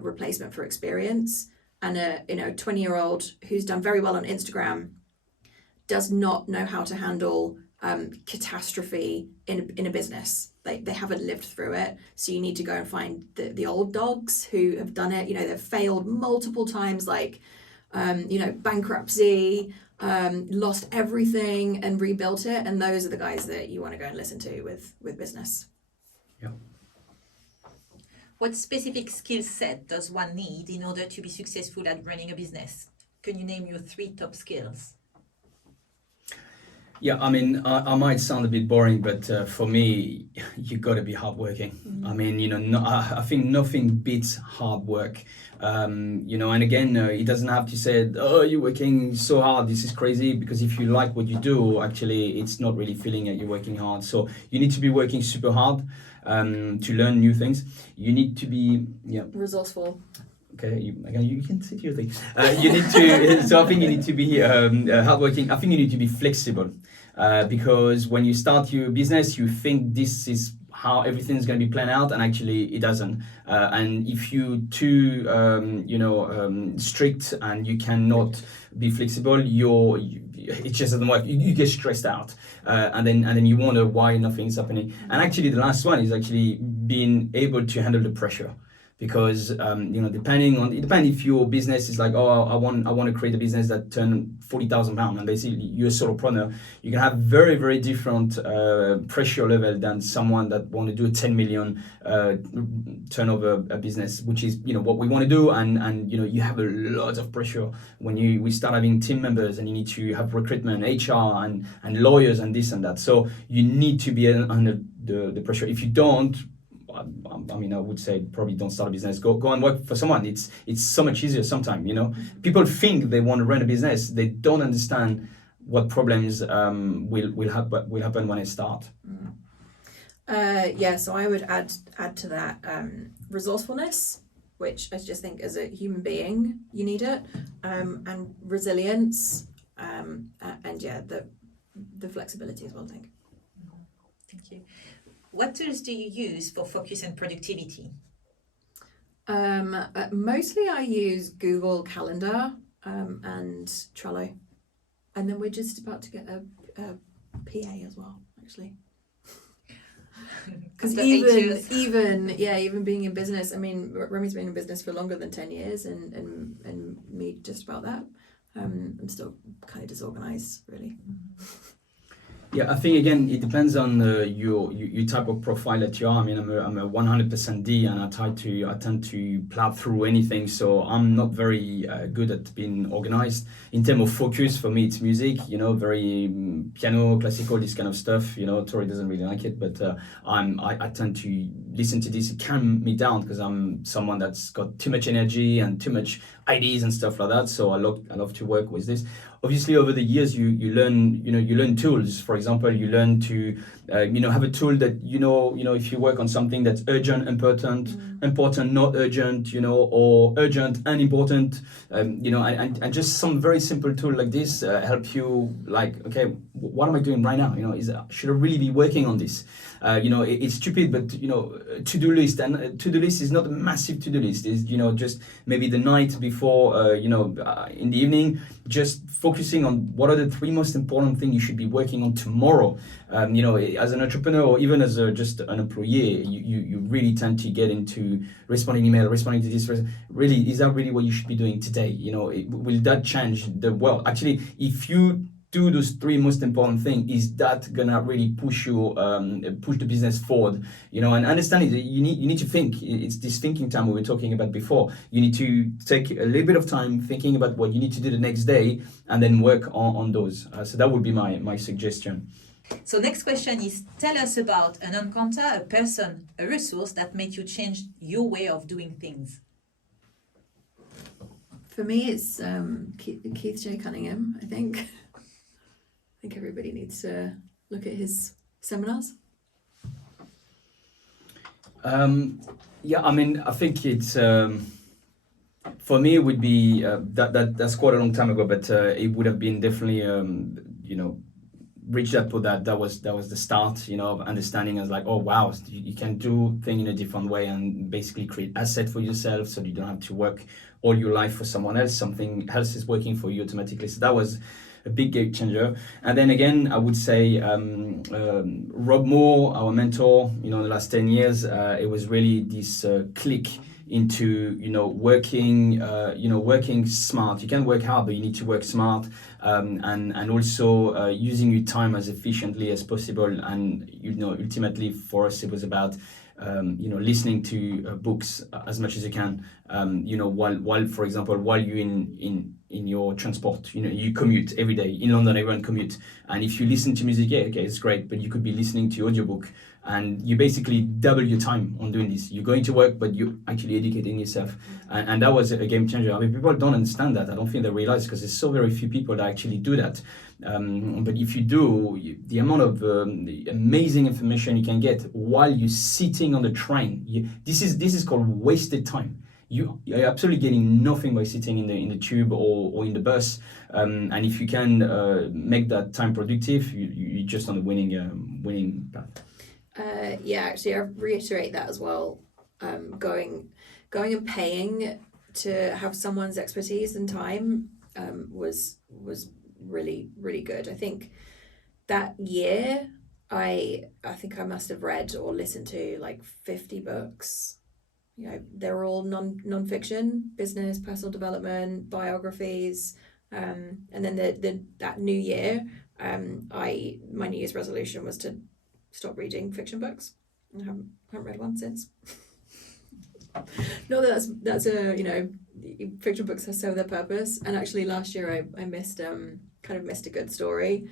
replacement for experience. And a 20-year-old who's done very well on Instagram does not know how to handle catastrophe in a business. They haven't lived through it, so you need to go and find the old dogs who have done it. They've failed multiple times, like bankruptcy, lost everything and rebuilt it, and those are the guys that you want to go and listen to with business. Yeah. What specific skill set does one need in order to be successful at running a business? Can you name your 3 top skills? Yeah, I mean, I might sound a bit boring, but for me, you got to be hardworking. Mm-hmm. I mean, I think nothing beats hard work. And again, it doesn't have to say, oh, you're working so hard, this is crazy, because if you like what you do, actually, it's not really feeling like you're working hard. So you need to be working super hard to learn new things. You need to be, Resourceful. Okay, you can say your thing. You need to. So I think you need to be hardworking. I think you need to be flexible, because when you start your business, you think this is how everything's going to be planned out, and actually it doesn't. And if you're too, strict and you cannot be flexible, it just doesn't work. You get stressed out, and then you wonder why nothing's happening. And actually, the last one is actually being able to handle the pressure. Because depending if your business is like, oh, I want to create a business that turn £40,000, and basically you're a solopreneur, you can have very, very different pressure level than someone that want to do a 10 million turnover business, which is what we want to do, and you have a lot of pressure when we start having team members, and you need to have recruitment, HR, and lawyers, and this and that. So you need to be under the pressure. If you don't, I would say probably don't start a business. Go and work for someone. It's so much easier sometimes. People think they want to run a business. They don't understand what problems will happen when they start. So I would add to that resourcefulness, which I just think as a human being you need it, and resilience, and the flexibility as well, I think. Thank you. What tools do you use for focus and productivity? Mostly I use Google Calendar and Trello, and then we're just about to get a PA as well, actually. Because even being in business, I mean, Remi's been in business for longer than 10 years, and me just about that. I'm still kind of disorganized, really. Yeah, I think again it depends on your type of profile that you are. I mean, I'm a 100% D, and I tend to plow through anything. So I'm not very good at being organized. In terms of focus, for me, it's music. Very piano, classical, this kind of stuff. Tori doesn't really like it, but I tend to listen to this. It calms me down because I'm someone that's got too much energy and too much ideas and stuff like that. So I love to work with this. Obviously, over the years, you learn tools. For example, you learn to have a tool that if you work on something that's urgent, important, not urgent, or urgent and important, and just some very simple tool like this help you. Like, okay, what am I doing right now? Should I really be working on this? It's stupid, but to-do list, and to-do list is not a massive to-do list. Is just maybe the night before, in the evening, just focusing on what are the 3 most important things you should be working on tomorrow. As an entrepreneur or even as just an employee, you really tend to get into responding email, responding to this. Really, is that really what you should be doing today? Will that change the world? Actually, if you do those 3 most important things, is that gonna really push the business forward? And understand it. You need to think. It's this thinking time we were talking about before. You need to take a little bit of time thinking about what you need to do the next day, and then work on those. So that would be my suggestion. So next question is, tell us about an encounter, a person, a resource that made you change your way of doing things. For me, it's Keith J. Cunningham, I think. I think everybody needs to look at his seminars. I think it's for me it would be that's quite a long time ago, but it would have been definitely reached that point, that was the start, of understanding. As like, oh wow, you can do things in a different way and basically create asset for yourself, so you don't have to work all your life for someone else. Something else is working for you automatically. So that was a big game changer. And then again, I would say Rob Moore, our mentor, in the last 10 years, it was really this click into working smart. You can work hard, but you need to work smart, and also using your time as efficiently as possible. And ultimately for us, it was about listening to books as much as you can. While for example, while you're in your transport, you commute every day. In London, everyone commute, and if you listen to music, it's great, but you could be listening to audiobook, and you basically double your time on doing this. You're going to work, but you're actually educating yourself, and that was a game changer. I mean, people don't understand that. I don't think they realize, because there's so very few people that actually do that. But if you do, the amount of amazing information you can get while you're sitting on the train, this is called wasted time. You're absolutely getting nothing by sitting in the tube or in the bus. And if you can make that time productive, you're just on a winning path. Actually, I reiterate that as well. Going and paying to have someone's expertise and time was really, really good. I think that year I think I must have read or listened to like 50 books. They were all non-fiction, business, personal development, biographies, and then that new year, my New Year's resolution was to stop reading fiction books. I haven't read one since. Not that that's a fiction books serve their purpose. And actually last year I missed a good story,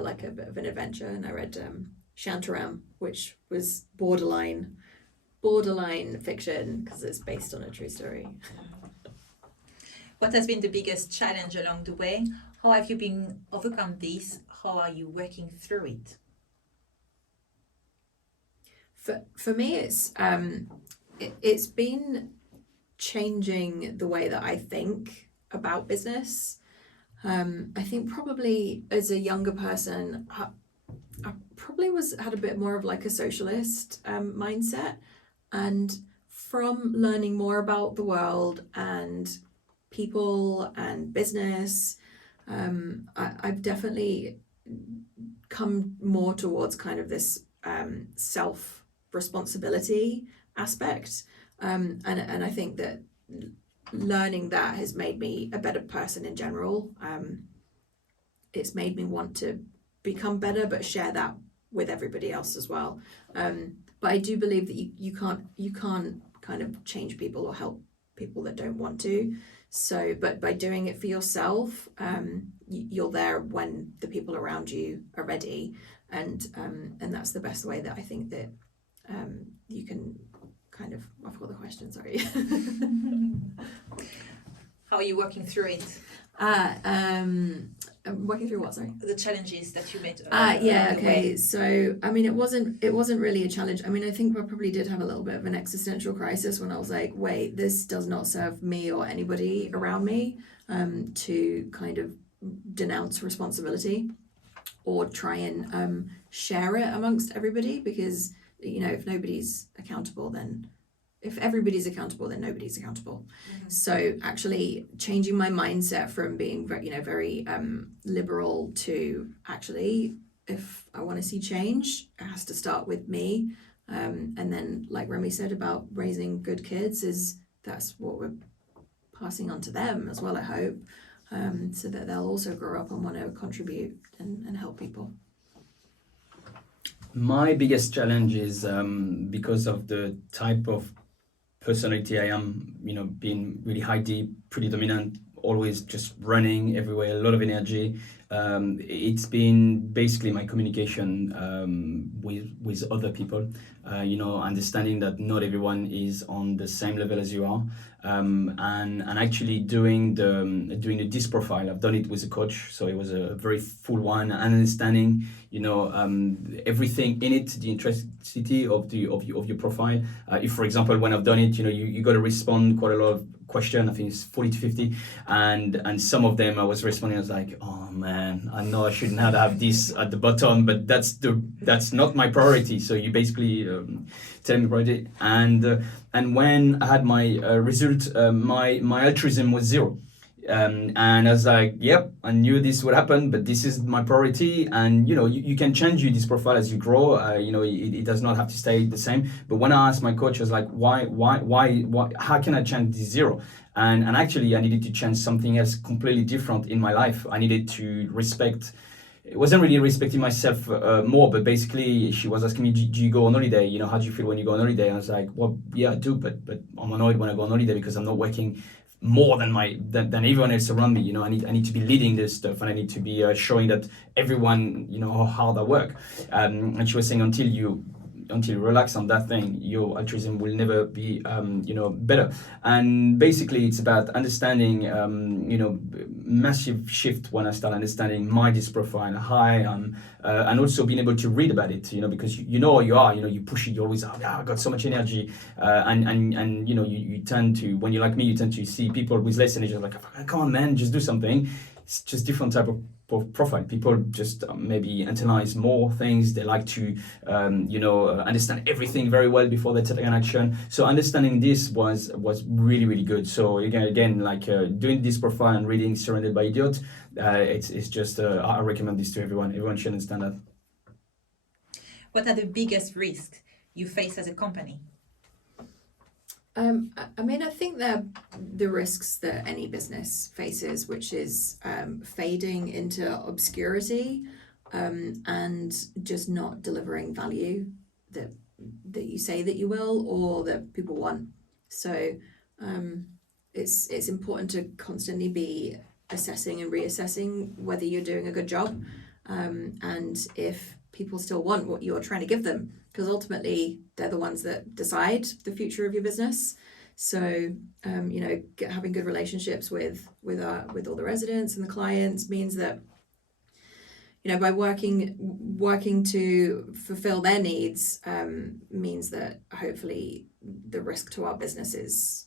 like a bit of an adventure, and I read Shantaram, which was borderline fiction because it's based on a true story. What has been the biggest challenge along the way? How have you been overcome this? How are you working through it? For me, it's been changing the way that I think about business. I think probably as a younger person, I probably had a bit more of like a socialist mindset, and from learning more about the world and people and business, I've definitely come more towards kind of this self-responsibility aspect, and I think that learning that has made me a better person in general. It's made me want to become better, but share that with everybody else as well. But I do believe that you can't kind of change people or help people that don't want to. So, but by doing it for yourself, you're there when the people around you are ready, and that's the best way that I think that you can kind of. I forgot the question. Sorry. How are you working through it? Working through what? Sorry. The challenges that you made. Okay. So I mean, it wasn't really a challenge. I mean, I think I probably did have a little bit of an existential crisis when I was like, wait, this does not serve me or anybody around me. To kind of denounce responsibility or try and share it amongst everybody, because if nobody's accountable, then. If everybody's accountable, then nobody's accountable. Mm-hmm. So actually changing my mindset from being very liberal to actually, if I want to see change, it has to start with me. And then, like Remi said about raising good kids, that's what we're passing on to them as well, I hope, so that they'll also grow up and want to contribute and help people. My biggest challenge is because of the type of personality I am, being really high deep, pretty dominant, always just running everywhere, a lot of energy. It's been basically my communication with other people, understanding that not everyone is on the same level as you are, and actually doing the DISC profile. I've done it with a coach, so it was a very full one, and understanding everything in it, the intensity of your profile. If, for example, when I've done it, you got to respond quite question. I think it's 40 to 50, and some of them I was responding. I was like, oh man, I know I should not have this at the bottom, but that's not my priority. So you basically tell me priority, and when I had my result, my altruism was 0. And I was like, yep, I knew this would happen, but this is my priority. And you can change this profile as you grow. It does not have to stay the same. But when I asked my coach, I was like, why, how can I change this 0? And actually, I needed to change something else completely different in my life. I needed to respect. It wasn't really respecting myself more, but basically she was asking me, do you go on holiday? How do you feel when you go on holiday? And I was like, well, yeah, I do, but I'm annoyed when I go on holiday because I'm not working more than everyone else around me. I need to be leading this stuff, and I need to be showing that everyone how hard I work. And she was saying until you relax on that thing, your altruism will never be better. And basically it's about understanding massive shift when I start understanding my disc profile, and also being able to read about it, because you know who you are, you push it, you always I got so much energy, and you tend to, when you're like me, you tend to see people with less energy like, come on man, just do something. It's just different type of profile. People just maybe internalize more things. They like to understand everything very well before they take an action. So understanding this was really, really good. So again like doing this profile and reading Surrounded by Idiots, it's just I recommend this to everyone. Everyone should understand that. What are the biggest risks you face as a company? I think they're the risks that any business faces, which is fading into obscurity, and just not delivering value that you say that you will or that people want. So it's important to constantly be assessing and reassessing whether you're doing a good job, and if people still want what you're trying to give them, because ultimately they're the ones that decide the future of your business. So having good relationships with all the residents and the clients means that by working to fulfill their needs means that hopefully the risk to our business is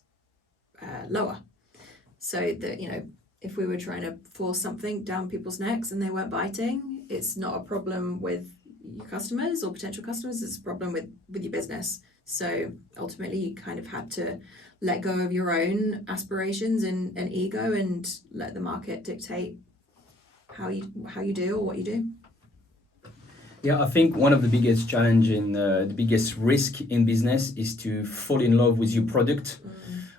lower. So that if we were trying to force something down people's necks and they weren't biting, it's not a problem with your customers or potential customers, it's a problem with your business. So ultimately you kind of had to let go of your own aspirations and ego and let the market dictate how you do or what you do. Yeah, I think one of the biggest challenge the biggest risk in business is to fall in love with your product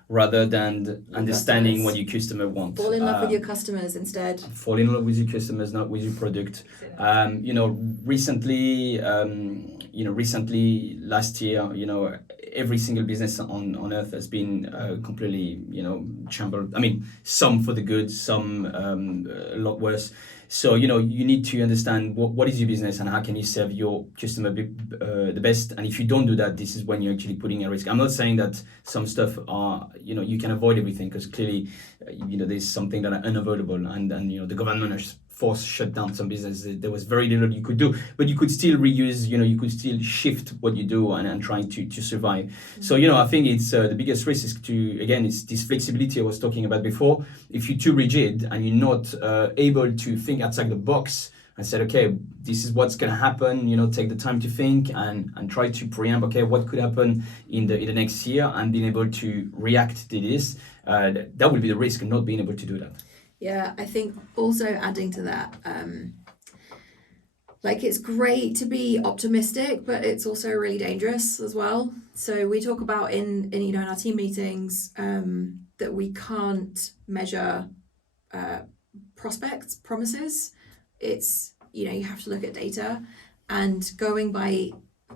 rather than understanding what your customer wants. Fall in love with your customers instead. Fall in love with your customers, not with your product. Recently last year, every single business on earth has been completely, trampled. I mean, some for the good, some a lot worse. So, you need to understand what is your business and how can you serve your customer the best. And if you don't do that, this is when you're actually putting a risk. I'm not saying that some stuff are, you can avoid everything, because clearly, there's something that are unavoidable. And the government has forced shut down some businesses. There was very little you could do, but you could still reuse, you could still shift what you do and trying to survive. Mm-hmm. So, I think it's the biggest risk is it's this flexibility I was talking about before. If you're too rigid and you're not able to think outside the box and said, okay, this is what's going to happen, take the time to think and try to preempt, okay, what could happen in the next year, and being able to react to this, that would be the risk of not being able to do that. Yeah, I think also adding to that, it's great to be optimistic, but it's also really dangerous as well. So we talk about in our team meetings that we can't measure promises. It's you have to look at data, and going by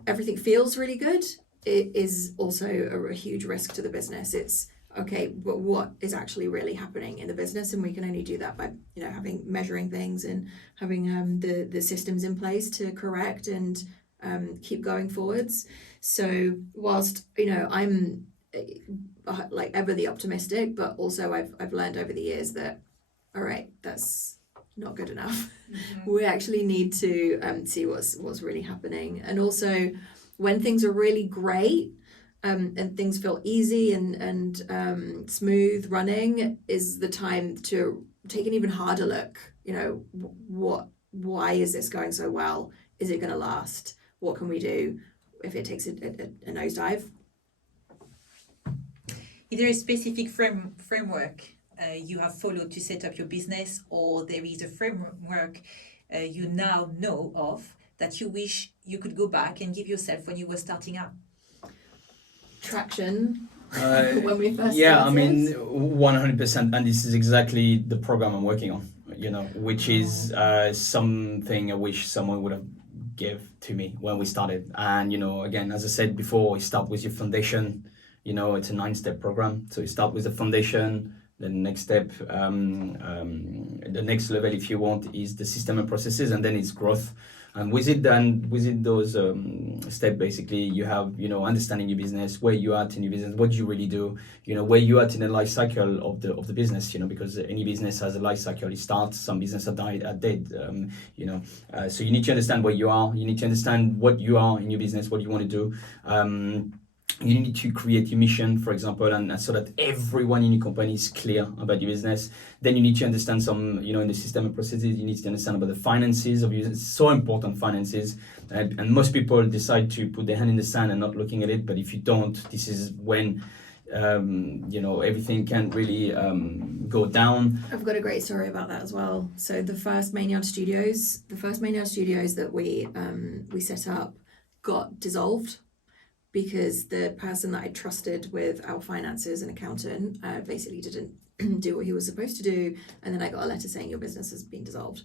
everything feels really good. It is also a huge risk to the business. It's okay, but what is actually really happening in the business? And we can only do that by measuring things and having the systems in place to correct and keep going forwards. So whilst I'm ever the optimistic, but also I've learned over the years that all right, that's not good enough. Mm-hmm. We actually need to see what's really happening. And also when things are really great, and things feel easy and smooth running, is the time to take an even harder look. You know, why is this going so well? Is it going to last? What can we do if it takes a nosedive? Is there a specific framework you have followed to set up your business, or there is a framework you now know of that you wish you could go back and give yourself when you were starting out? Traction. When we first yeah, started. I mean, 100%, and this is exactly the program I'm working on, you know, which is something I wish someone would have give to me when we started. And, you know, again, as I said before, you start with your foundation. You know, it's a 9-step program. So you start with the foundation. The next step, the next level, if you want, is the system and processes, and then it's growth. And within those steps, basically, you have, you know, understanding your business, where you at in your business, what do you really do, you know, where you at in the life cycle of the business, you know, because any business has a life cycle. It starts, some business are dead, you know. So you need to understand where you are. You need to understand what you are in your business, what you want to do. You need to create your mission, for example, and so that everyone in your company is clear about your business. Then you need to understand some, you know, in the system and processes, you need to understand about the finances of your business. It's so important, finances. And most people decide to put their hand in the sand and not looking at it. But if you don't, this is when, you know, everything can really go down. I've got a great story about that as well. So the first Mainyard Studios that we set up got dissolved, because the person that I trusted with our finances, an accountant, basically didn't do what he was supposed to do. And then I got a letter saying your business has been dissolved.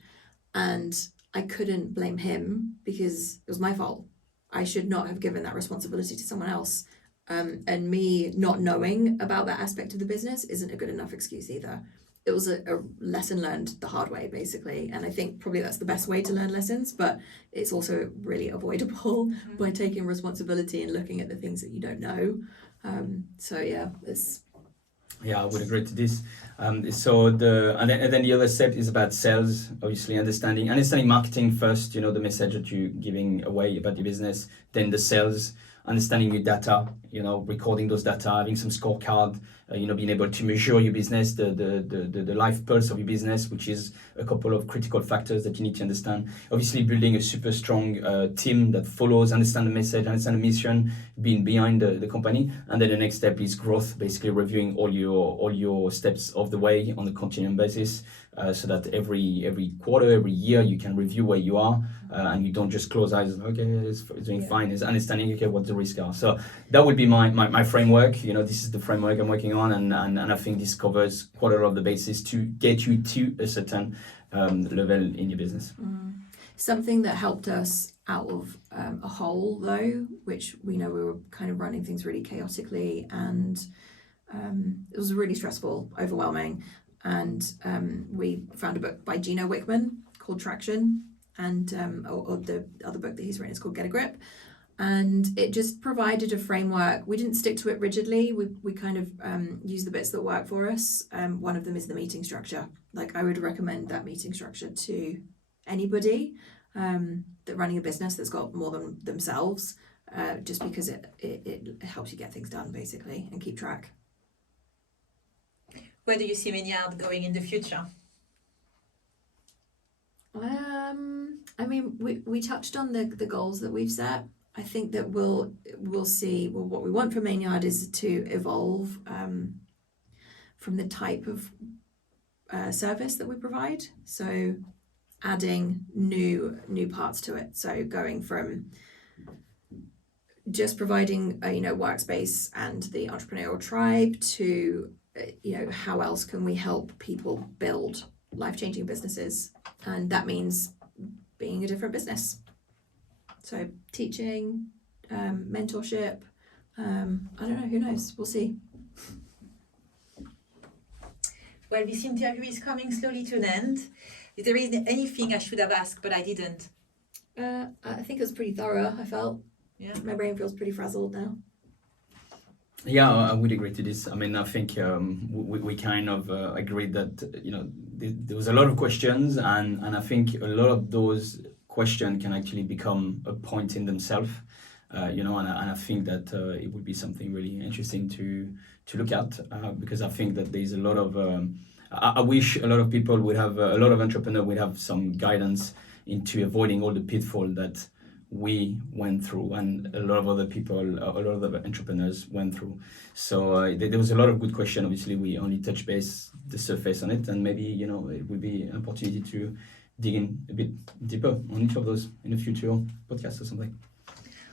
And I couldn't blame him because it was my fault. I should not have given that responsibility to someone else. And me not knowing about that aspect of the business isn't a good enough excuse either. It was a lesson learned the hard way, basically. And I think probably that's the best way to learn lessons, but it's also really avoidable by taking responsibility and looking at the things that you don't know. So yeah, it's... Yeah, I would agree to this. And then the other step is about sales, obviously understanding marketing first, you know, the message that you're giving away about your business, then the sales, understanding your data, you know, recording those data, having some scorecard, you know, being able to measure your business, the life pulse of your business, which is a couple of critical factors that you need to understand. Obviously, building a super strong team that follows, understand the message, understand the mission, being behind the company. And then the next step is growth, basically reviewing all your steps of the way on a continuum basis, so that every quarter, every year, you can review where you are, and you don't just close eyes, okay, it's doing fine. It's understanding, okay, what the risks are. So that would be my framework. You know, this is the framework I'm working on, and I think this covers quite a lot of the basis to get you to a certain level in your business. Something that helped us out of a hole, though, which we know we were kind of running things really chaotically, and it was really stressful, overwhelming. And we found a book by Gino Wickman called Traction, and or the other book that he's written is called Get a Grip. And it just provided a framework. We didn't stick to it rigidly. We kind of used the bits that work for us. One of them is the meeting structure. Like, I would recommend that meeting structure to anybody that running a business that's got more than themselves, just because it helps you get things done, basically, and keep track. Where do you see Mainyard going in the future? I mean, we touched on the goals that we've set. I think that we'll see, well, what we want from Mainyard is to evolve from the type of service that we provide. So adding new parts to it. So going from just providing a workspace and the entrepreneurial tribe to how else can we help people build life-changing businesses, and that means being a different business. So teaching, mentorship, I don't know, who knows, we'll see. Well, this interview is coming slowly to an end. If there is anything I should have asked but I didn't? I think it was pretty thorough, I felt. Yeah. My brain feels pretty frazzled now. Yeah, I would agree to this. I mean, I think we kind of agreed that, there was a lot of questions, and I think a lot of those questions can actually become a point in themselves. and I think that it would be something really interesting to look at, because I think that there's a lot of I wish a lot of people would have a lot of entrepreneurs would have some guidance into avoiding all the pitfall that we went through and a lot of other people, a lot of the entrepreneurs went through. So there was a lot of good questions. Obviously, we only touch the surface on it, and maybe it would be an opportunity to dig in a bit deeper on each of those in a future podcast or something.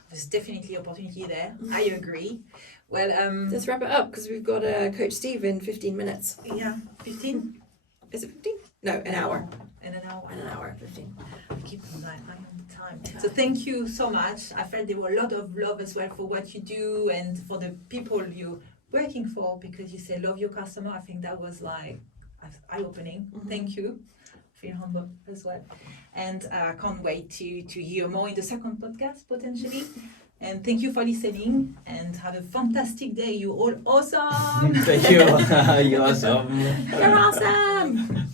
There's definitely opportunity there. I agree. Well, Let's wrap it up because we've got Coach Steve in 15 minutes. yeah, 15 Is it 15? No, an hour. in an hour. In an hour, 15. I keep on eye on the time. So thank you so much. I felt there were a lot of love as well for what you do and for the people you're working for, because you say love your customer. I think that was like eye-opening. Mhm. Thank you. Feel humble as well. And I can't wait to hear more in the second podcast potentially. And thank you for listening and have a fantastic day. You're all awesome. Thank you. You're awesome. You're awesome!